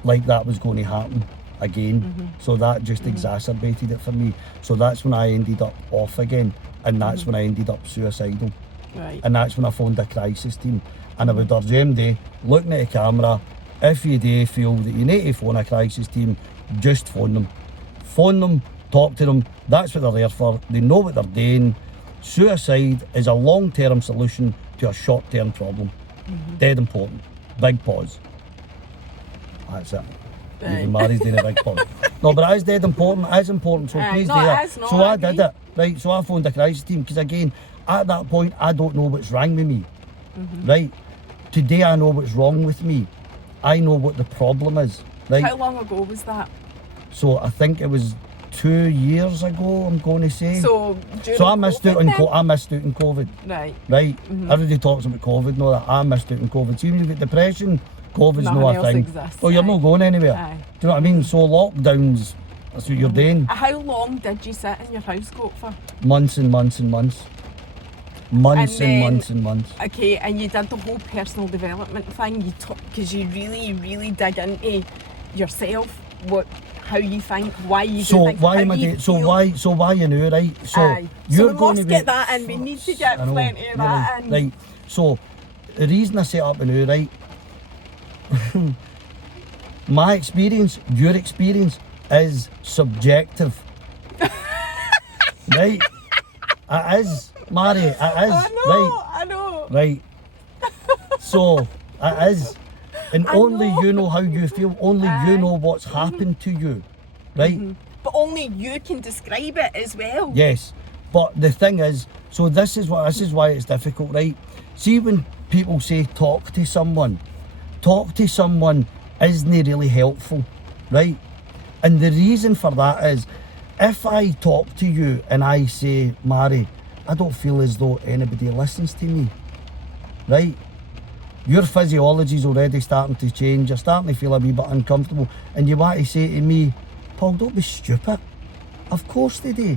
like that was going to happen again. So that just exacerbated it for me. So that's when I ended up off again. And that's when I ended up suicidal. Right. And that's when I phoned the crisis team. And I would urge MD, looking at the camera, if you do feel that you need to phone a crisis team, just phone them. Phone them, talk to them. That's what they're there for. They know what they're doing. Suicide is a long-term solution to a short-term problem. Dead important. Big pause. That's it. Even Mary's doing a big pause. No, but it is dead important. It is important. So please do it. So I did it. Right. So I phoned the crisis team because again, at that point, I don't know what's wrong with me. Right. Today I know what's wrong with me. I know what the problem is. Right. How long ago was that? So I think it was 2 years ago, I'm going to say. So I missed out on COVID. Right. Right. Everybody talks about COVID and all that. I missed out on COVID. See, when you get depression, COVID's Nothing not a else thing. exists, Oh, you're not going anywhere. Aye. Do you know what I mean? So lockdowns, that's what you're doing. How long did you sit in your houseboat for? Months and months and months. Months and months and months. Okay, and you did the whole personal development thing. You took, because you really, really dig into yourself, how you think, why you do things. Why am I doing? So why you know, right? So we must get that in. We need to get plenty of that in. Right. So the reason I set up ehnoo, right? My experience, your experience is subjective. Right? It is, Mary, it is. I know. Right. So it is. And only you know how you feel, only you know what's happened to you. Right? But only you can describe it as well. Yes. But the thing is, so this is why it's difficult, right? See, when people say talk to someone isn't really helpful, right? And the reason for that is, if I talk to you and I say, Mary, I don't feel as though anybody listens to me, right? Your physiology's already starting to change, you're starting to feel a wee bit uncomfortable, and you want to say to me, Paul, don't be stupid. Of course they do.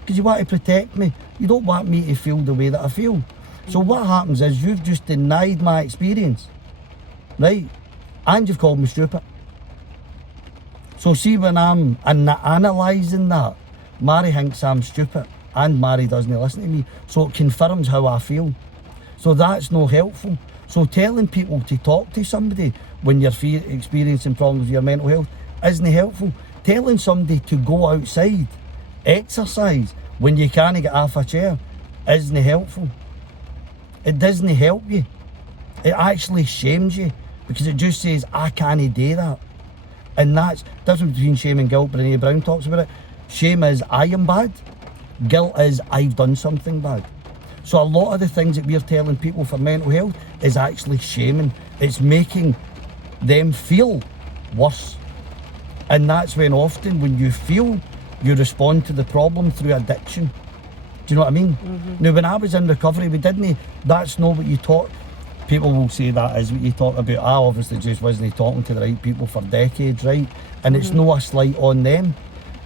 Because you want to protect me. You don't want me to feel the way that I feel. So what happens is you've just denied my experience, right? And you've called me stupid. So see, when I'm analysing that, Mary thinks I'm stupid, and Mary doesn't listen to me, so it confirms how I feel. So that's no helpful. So telling people to talk to somebody when you're experiencing problems with your mental health isn't helpful. Telling somebody to go outside, exercise, when you can't get off a chair isn't helpful. It doesn't help you. It actually shames you, because it just says, I can't do that. And that's the difference between shame and guilt. Brené Brown talks about it. Shame is, I am bad. Guilt is, I've done something bad. So a lot of the things that we're telling people for mental health is actually shaming. It's making them feel worse. And that's when often when you feel, you respond to the problem through addiction. Do you know what I mean? Now, when I was in recovery, that's not what you taught. People will say that is what you talk about. I obviously just wasn't talking to the right people for decades, right? And it's no a slight on them.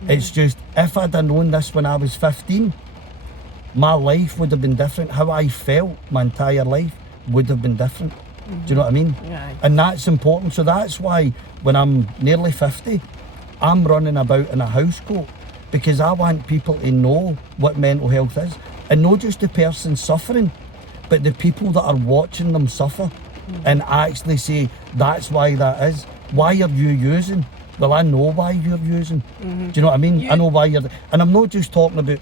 It's just, if I'd have known this when I was 15, my life would have been different. How I felt my entire life would have been different. Do you know what I mean? Yeah. And that's important. So that's why when I'm nearly 50, I'm running about in a house coat, because I want people to know what mental health is, and not just the person suffering, but the people that are watching them suffer, and actually say, that's why that is. Why are you using? Well, I know why you're using. Do you know what I mean? I know why you're, and I'm not just talking about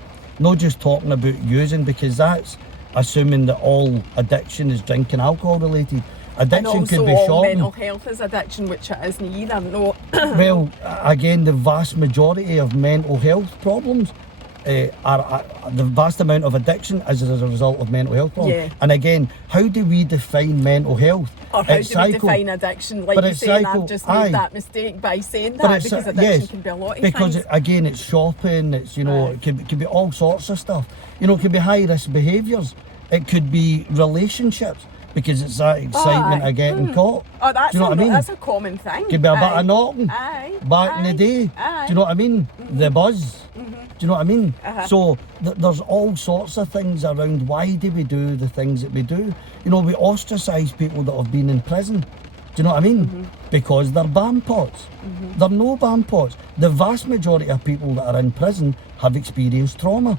using, because that's assuming that all addiction is drinking alcohol related. Addiction could be all shopping. mental health is addiction, which it isn't either. No. Well, again, the vast majority of mental health problems are the vast amount of addiction is as a result of mental health problems. Yeah. And again, how do we define mental health? Or how do we define addiction? Like you say, I've just made that mistake by saying that, because addiction can be a lot of things. Because again, it's shopping, it's, you know, it could be all sorts of stuff. You know, it could be high risk behaviours. It could be relationships, because it's that excitement of getting caught. Oh, that's, do you know what I mean? That's a common thing. Could be a bit of knocking back in the day. Do you know what I mean? The buzz. Do you know what I mean? So there's all sorts of things around why do we do the things that we do. You know, we ostracise people that have been in prison. Do you know what I mean? Because they're bam pots. They're no bam pots. The vast majority of people that are in prison have experienced trauma.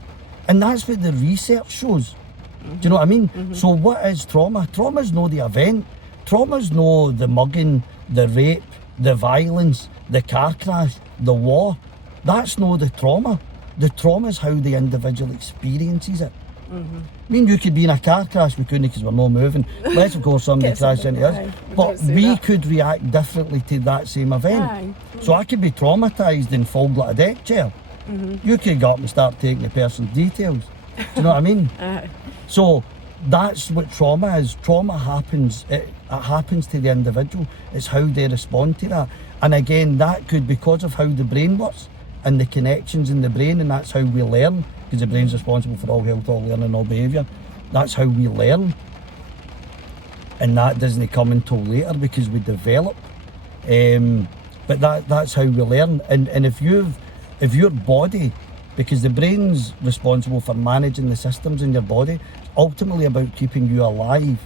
And that's what the research shows. Do you know what I mean? So what is trauma? Trauma is no the event. Trauma is no the mugging, the rape, the violence, the car crash, the war. That's no the trauma. The trauma is how the individual experiences it. I mean, you could be in a car crash, we couldn't because we're not moving. Let's go somebody crashed into us. But we could react differently to that same event. So I could be traumatised and fall like a deck chair. You could go up and start taking the person's details. Do you know what I mean? So that's what trauma is. Trauma happens, it happens to the individual. It's how they respond to that. And again, that could, because of how the brain works and the connections in the brain, and that's how we learn, because the brain's responsible for all health, all learning, all behaviour. That's how we learn. And that doesn't come until later because we develop. But that's how we learn. And if your body, because the brain's responsible for managing the systems in your body, it's ultimately about keeping you alive,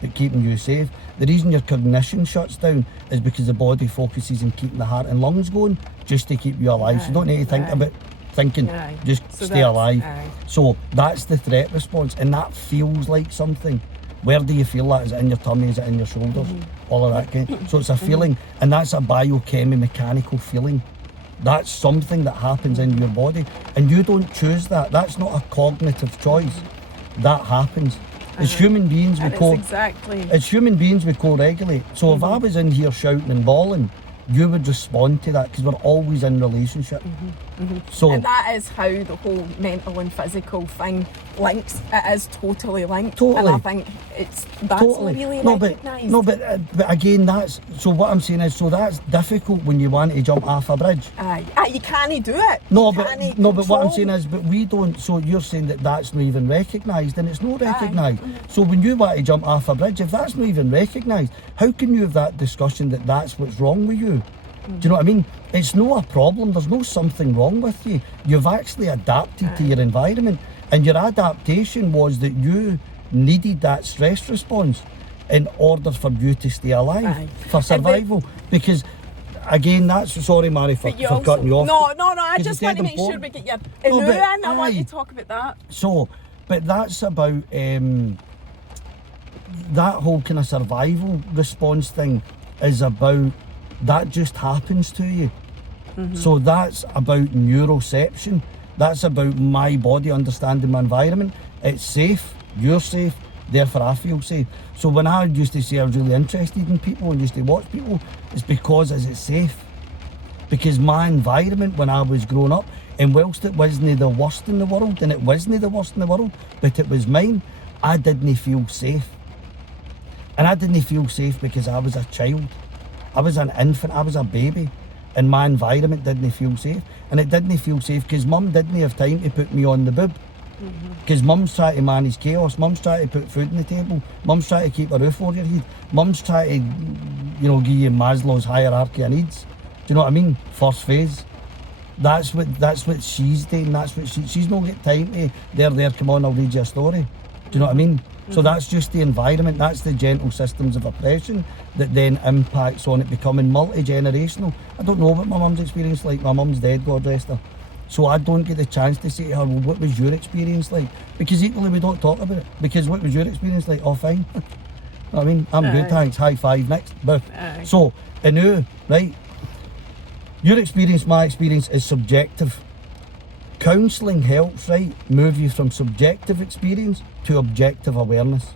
but keeping you safe. The reason your cognition shuts down is because the body focuses on keeping the heart and lungs going just to keep you alive. So you don't need to think about thinking, just stay alive. So that's the threat response, and that feels like something. Where do you feel that? Is it in your tummy? Is it in your shoulders? All of that kind. So it's a feeling, and that's a mechanical feeling. That's something that happens in your body, and you don't choose that. That's not a cognitive choice. That happens. As human beings, as human beings, we co-regulate. So if I was in here shouting and bawling, you would respond to that because we're always in relationship. So, and that is how the whole mental and physical thing links. It is totally linked. Totally. And I think that's really recognised. But again, so what I'm saying is, so that's difficult when you want to jump off a bridge. You can't do it. But what I'm saying is, but we don't. So you're saying that that's not even recognised, and it's not recognised. So when you want to jump off a bridge, if that's not even recognised, how can you have that discussion that that's what's wrong with you? Do you know what I mean? It's not a problem. There's no something wrong with you. You've actually adapted to your environment, and your adaptation was that you needed that stress response in order for you to stay alive, for survival. Because again, that's, sorry Mary for cutting you off. No, I just want to make sure we get your ehnoo in. I want you to talk about that. So, but that's about that whole kind of survival response thing is about, that just happens to you. So that's about neuroception. That's about my body understanding my environment. It's safe, you're safe, therefore I feel safe. So when I used to say I was really interested in people and used to watch people, it's because it's safe. Because my environment when I was growing up, and whilst it wasn't the worst in the world, and it wasn't the worst in the world, but it was mine, I didn't feel safe. And I didn't feel safe because I was a child. I was an infant, I was a baby. And my environment didn't feel safe. And it didn't feel safe because mum didn't have time to put me on the boob. Because mum's trying to manage chaos, mum's trying to put food on the table, mum's trying to keep a roof over your head, mum's trying to, give you Maslow's hierarchy of needs. Do you know what I mean? First phase. That's what she's doing, that's what she's not got time to, there, come on, I'll read you a story. Do you know what I mean? So that's just the environment, that's the gentle systems of oppression that then impacts on it becoming multi-generational. I don't know what my mum's experience like. My mum's dead, God rest her. So I don't get the chance to say to her, well, what was your experience like? Because equally we don't talk about it. Because what was your experience like? Oh, fine. You know what I mean? I'm good, thanks. High five, next. So, ehnoo, right? Your experience, my experience is subjective. Counselling helps, right, move you from subjective experience to objective awareness. It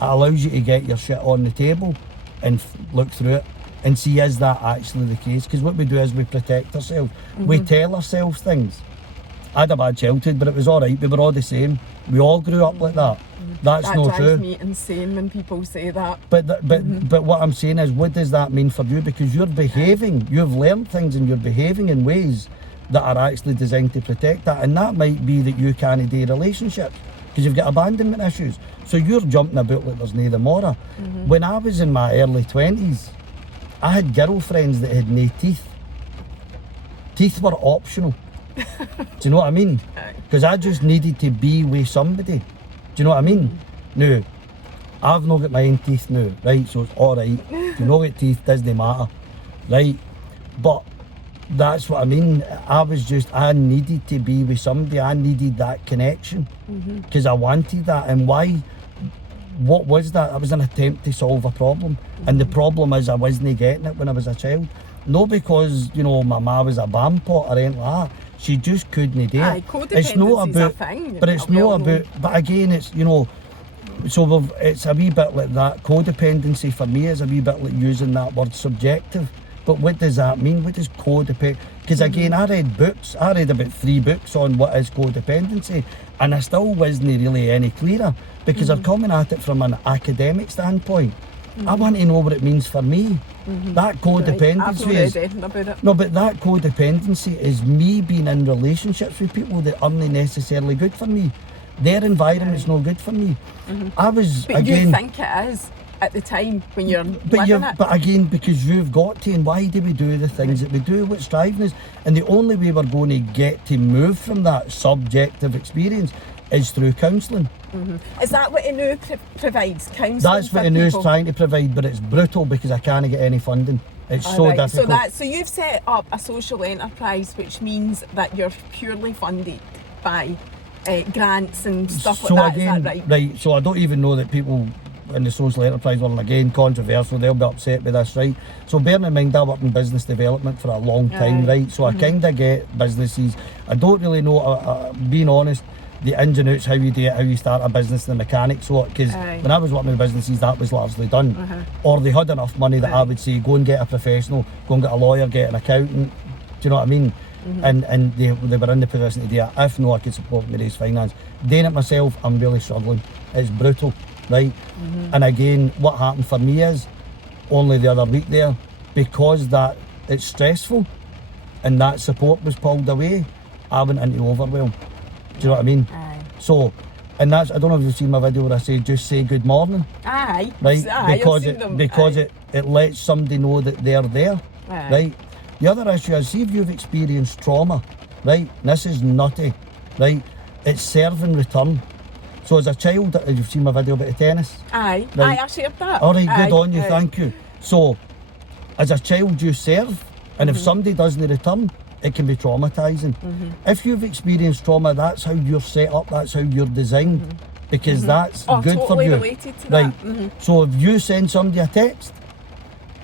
allows you to get your shit on the table and look through it and see, is that actually the case? Because what we do is we protect ourselves. We tell ourselves things. I had a bad childhood, but it was all right. We were all the same. We all grew up like that. That's not true. That drives me insane when people say that. But what I'm saying is, what does that mean for you? Because you're behaving, you've learned things and you're behaving in ways that are actually designed to protect that. And that might be that you can't do relationships because you've got abandonment issues. So you're jumping about like there's no tomorrow. When I was in my early 20s, I had girlfriends that had no teeth. Teeth were optional. Do you know what I mean? Because I just needed to be with somebody. Do you know what I mean? Now, I've not got my own teeth now, right? So it's alright. If you not get teeth, doesn't matter, right? But that's what I mean. I needed to be with somebody. I needed that connection because I wanted that. And why? What was that? It was an attempt to solve a problem. And the problem is I wasn't getting it when I was a child. Not because, my ma was a bampot or anything like that. She just couldn't do it. It's not about, a thing, but it's not about, but again, it's, so it's a wee bit like that. Codependency for me is a wee bit like using that word subjective. But what does that mean? What does codependent? Because again, I read books. I read about 3 books on what is codependency, and I still wasn't really any clearer because I'm coming at it from an academic standpoint. I want to know what it means for me. That codependency but that codependency is me being in relationships with people that aren't necessarily good for me. Their environment's not good for me. But you think it is at the time when you're living it. But again, because you've got to, and why do we do the things that we do? What's driving us? And the only way we're going to get to move from that subjective experience is through counselling. Is that what ehnoo provides? Counselling? That's what ehnoo's trying to provide, but it's brutal because I can't get any funding. It's so difficult. So you've set up a social enterprise, which means that you're purely funded by grants and stuff like that. Again, is that right? Right. So I don't even know that people in the social enterprise world, again, controversial, they'll be upset with this, right? So bearing in mind, I worked in business development for a long time, right? So I kind of get businesses. I don't really know, being honest, the ins and outs, how you do it, how you start a business, the mechanics, because when I was working with businesses, that was largely done. Or they had enough money that I would say, go and get a professional, go and get a lawyer, get an accountant. Do you know what I mean? And they were in the position to do it. If no, I could support me raise finance. Doing it myself, I'm really struggling. It's brutal, right? And again, what happened for me is, only the other week there, because that it's stressful and that support was pulled away, I went into overwhelm. Do you know what I mean? So, and that's, I don't know if you've seen my video where I say, just say good morning. Right? Because it lets somebody know that they're there. Right? The other issue is, see if you've experienced trauma, right? And this is nutty, right? It's serve and return. So as a child, you've seen my video about the tennis? I shared that. All right, good on you, thank you. So, as a child you serve, and if somebody doesn't return, it can be traumatising. If you've experienced trauma, that's how you're set up, that's how you're designed, because that's good totally for you. Related to that. So if you send somebody a text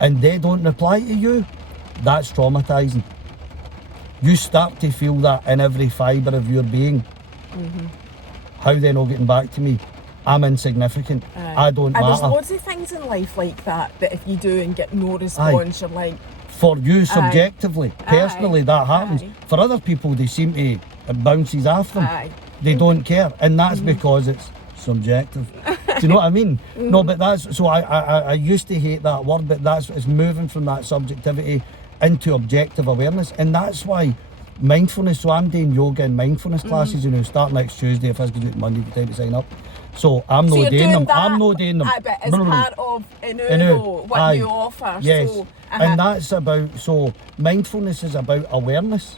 and they don't reply to you, that's traumatising. You start to feel that in every fibre of your being. How they're not getting back to me? I'm insignificant. I don't matter. And there's loads of things in life like that if you do and get no response, you're like... For you, subjectively, personally, that happens. For other people, they seem to... It bounces off them. They don't care. And that's because it's subjective. Do you know what I mean? No, but that's... So I used to hate that word, but it's moving from that subjectivity into objective awareness. And that's why mindfulness... So I'm doing yoga and mindfulness classes, start next Tuesday. If I was going to do it Monday, the time to sign up. So I'm not doing them. I'm not doing them. But it's part of ehnoo, what you offer. Yes. So, and that's about, so mindfulness is about awareness.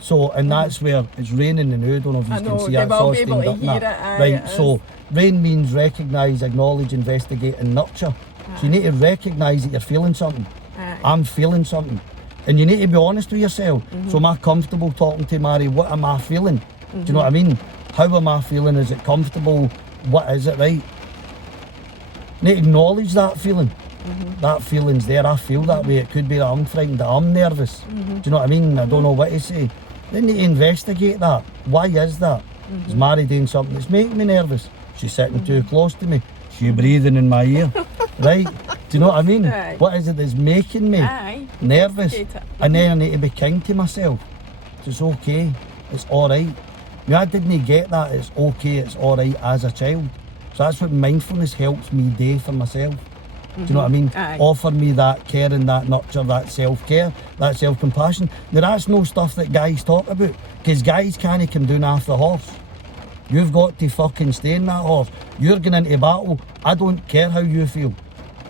So, and that's where it's raining ehnoo. I don't know if you can see that. Will be able to hear it. Right, so rain means recognise, acknowledge, investigate and nurture. So you need to recognise that you're feeling something. I'm feeling something. And you need to be honest with yourself. So am I comfortable talking to Mary? What am I feeling? Do you know what I mean? How am I feeling? Is it comfortable? What is it, right? You need to acknowledge that feeling. That feeling's there. I feel that way. It could be that I'm frightened, that I'm nervous. Do you know what I mean? I don't know what to say. Then you need to investigate that. Why is that? Is Mary doing something that's making me nervous? She's sitting too close to me. She's breathing in my ear. Right? Do you know what I mean? What is it that's making me nervous? And then I need to be kind to myself. It's okay. It's alright. I didn't get that. It's okay, it's alright as a child. So that's what mindfulness helps me do for myself. Do you know what I mean? Offer me that care and that nurture, that self-care, that self-compassion. Now that's no stuff that guys talk about, because guys can't come down off the horse. You've got to fucking stay in that horse. You're going into battle. I don't care how you feel.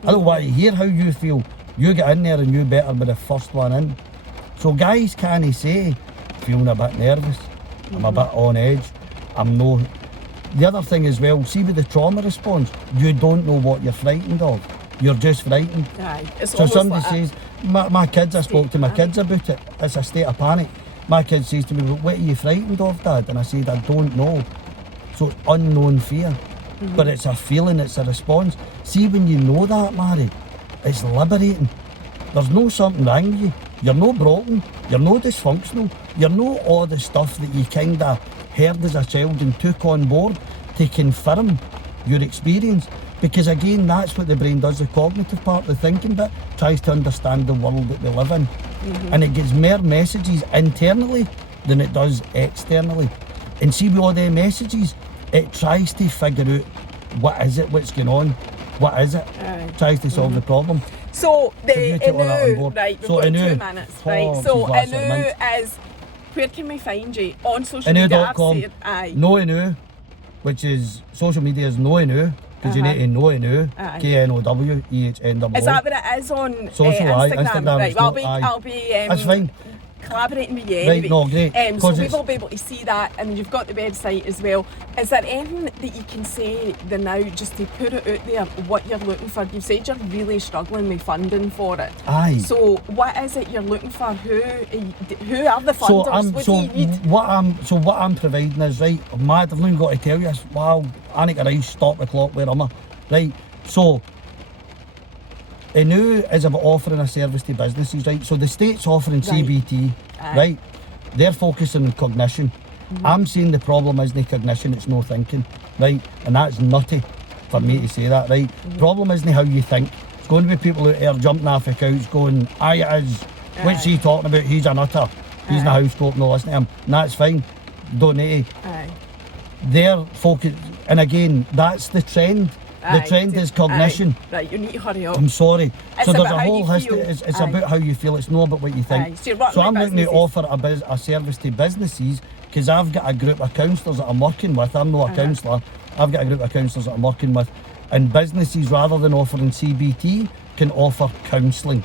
I don't want to hear how you feel. You get in there and you better be the first one in. So guys can't say, feeling a bit nervous. I'm a bit on edge. I'm no... The other thing as well, see with the trauma response, you don't know what you're frightened of. You're just frightened. So somebody says, my kids, I spoke to my kids about it. It's a state of panic. My kid says to me, what are you frightened of, Dad? And I said, I don't know. So it's unknown fear. But it's a feeling, it's a response. See, when you know that, Mary, it's liberating. There's no something wrong with you. You're no broken, you're no dysfunctional, you're no all the stuff that you kind of heard as a child and took on board to confirm your experience. Because again, that's what the brain does, the cognitive part, the thinking bit, tries to understand the world that we live in. And it gets more messages internally than it does externally. And see with all the messages, it tries to figure out what is it, what's going on, what is it, tries to solve the problem. So the ehnoo, right, we've got 2 minutes, right? So ehnoo is, where can we find you? On social media? ehnoo.com. No ehnoo, which is, social media is no ehnoo, because you need to know ehnoo, KNOWEHNOO. Is that what it is on social, Instagram? Right, well, I'll I'll be that's fine. Collaborating with you right, anyway. No, great. So people will be able to see that, and you've got the website as well. Is there anything that you can say now just to put it out there, what you're looking for? You've said you're really struggling with funding for it. So what is it you're looking for? Who are the funders? What I'm providing is, right, I'm mad, I've not even got to tell you this. Wow, Annika Rice, stop the clock, where am I? Right, so ehnoo is about offering a service to businesses, right? So the state's offering CBT, right? They're focusing on cognition. I'm saying the problem isn't cognition, it's no thinking, right? And that's nutty for me to say that, right? Problem isn't how you think. It's going to be people out there jumping off the couch going, aye it is, what's he talking about? He's a nutter. He's in a house coat, no listen to him. And that's fine, don't need to. They're focused, and again, that's the trend. The trend is cognition. Right, you need to hurry up. I'm sorry. It's so there's about a whole how you history. feel. It's about how you feel. It's not about what you think. So I'm looking to offer a service to businesses, because I've got a group of counsellors that I'm working with. I'm not a counsellor. I've got a group of counsellors that I'm working with. And businesses, rather than offering CBT, can offer counselling.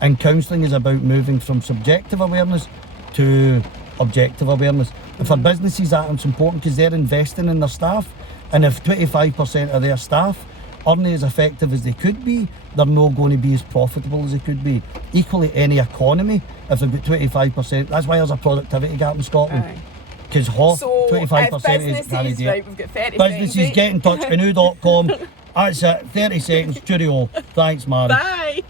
And counselling is about moving from subjective awareness to objective awareness. And for businesses, that's important, because they're investing in their staff. And if 25% of their staff aren't as effective as they could be, they're not going to be as profitable as they could be. Equally, any economy, if they've got 25%, that's why there's a productivity gap in Scotland. Because half, So 25% is businesses, right, we've got 30 businesses, seconds. get in touch, ehnoo.com. That's it, 30 seconds, cheerio. Thanks, Mary. Bye.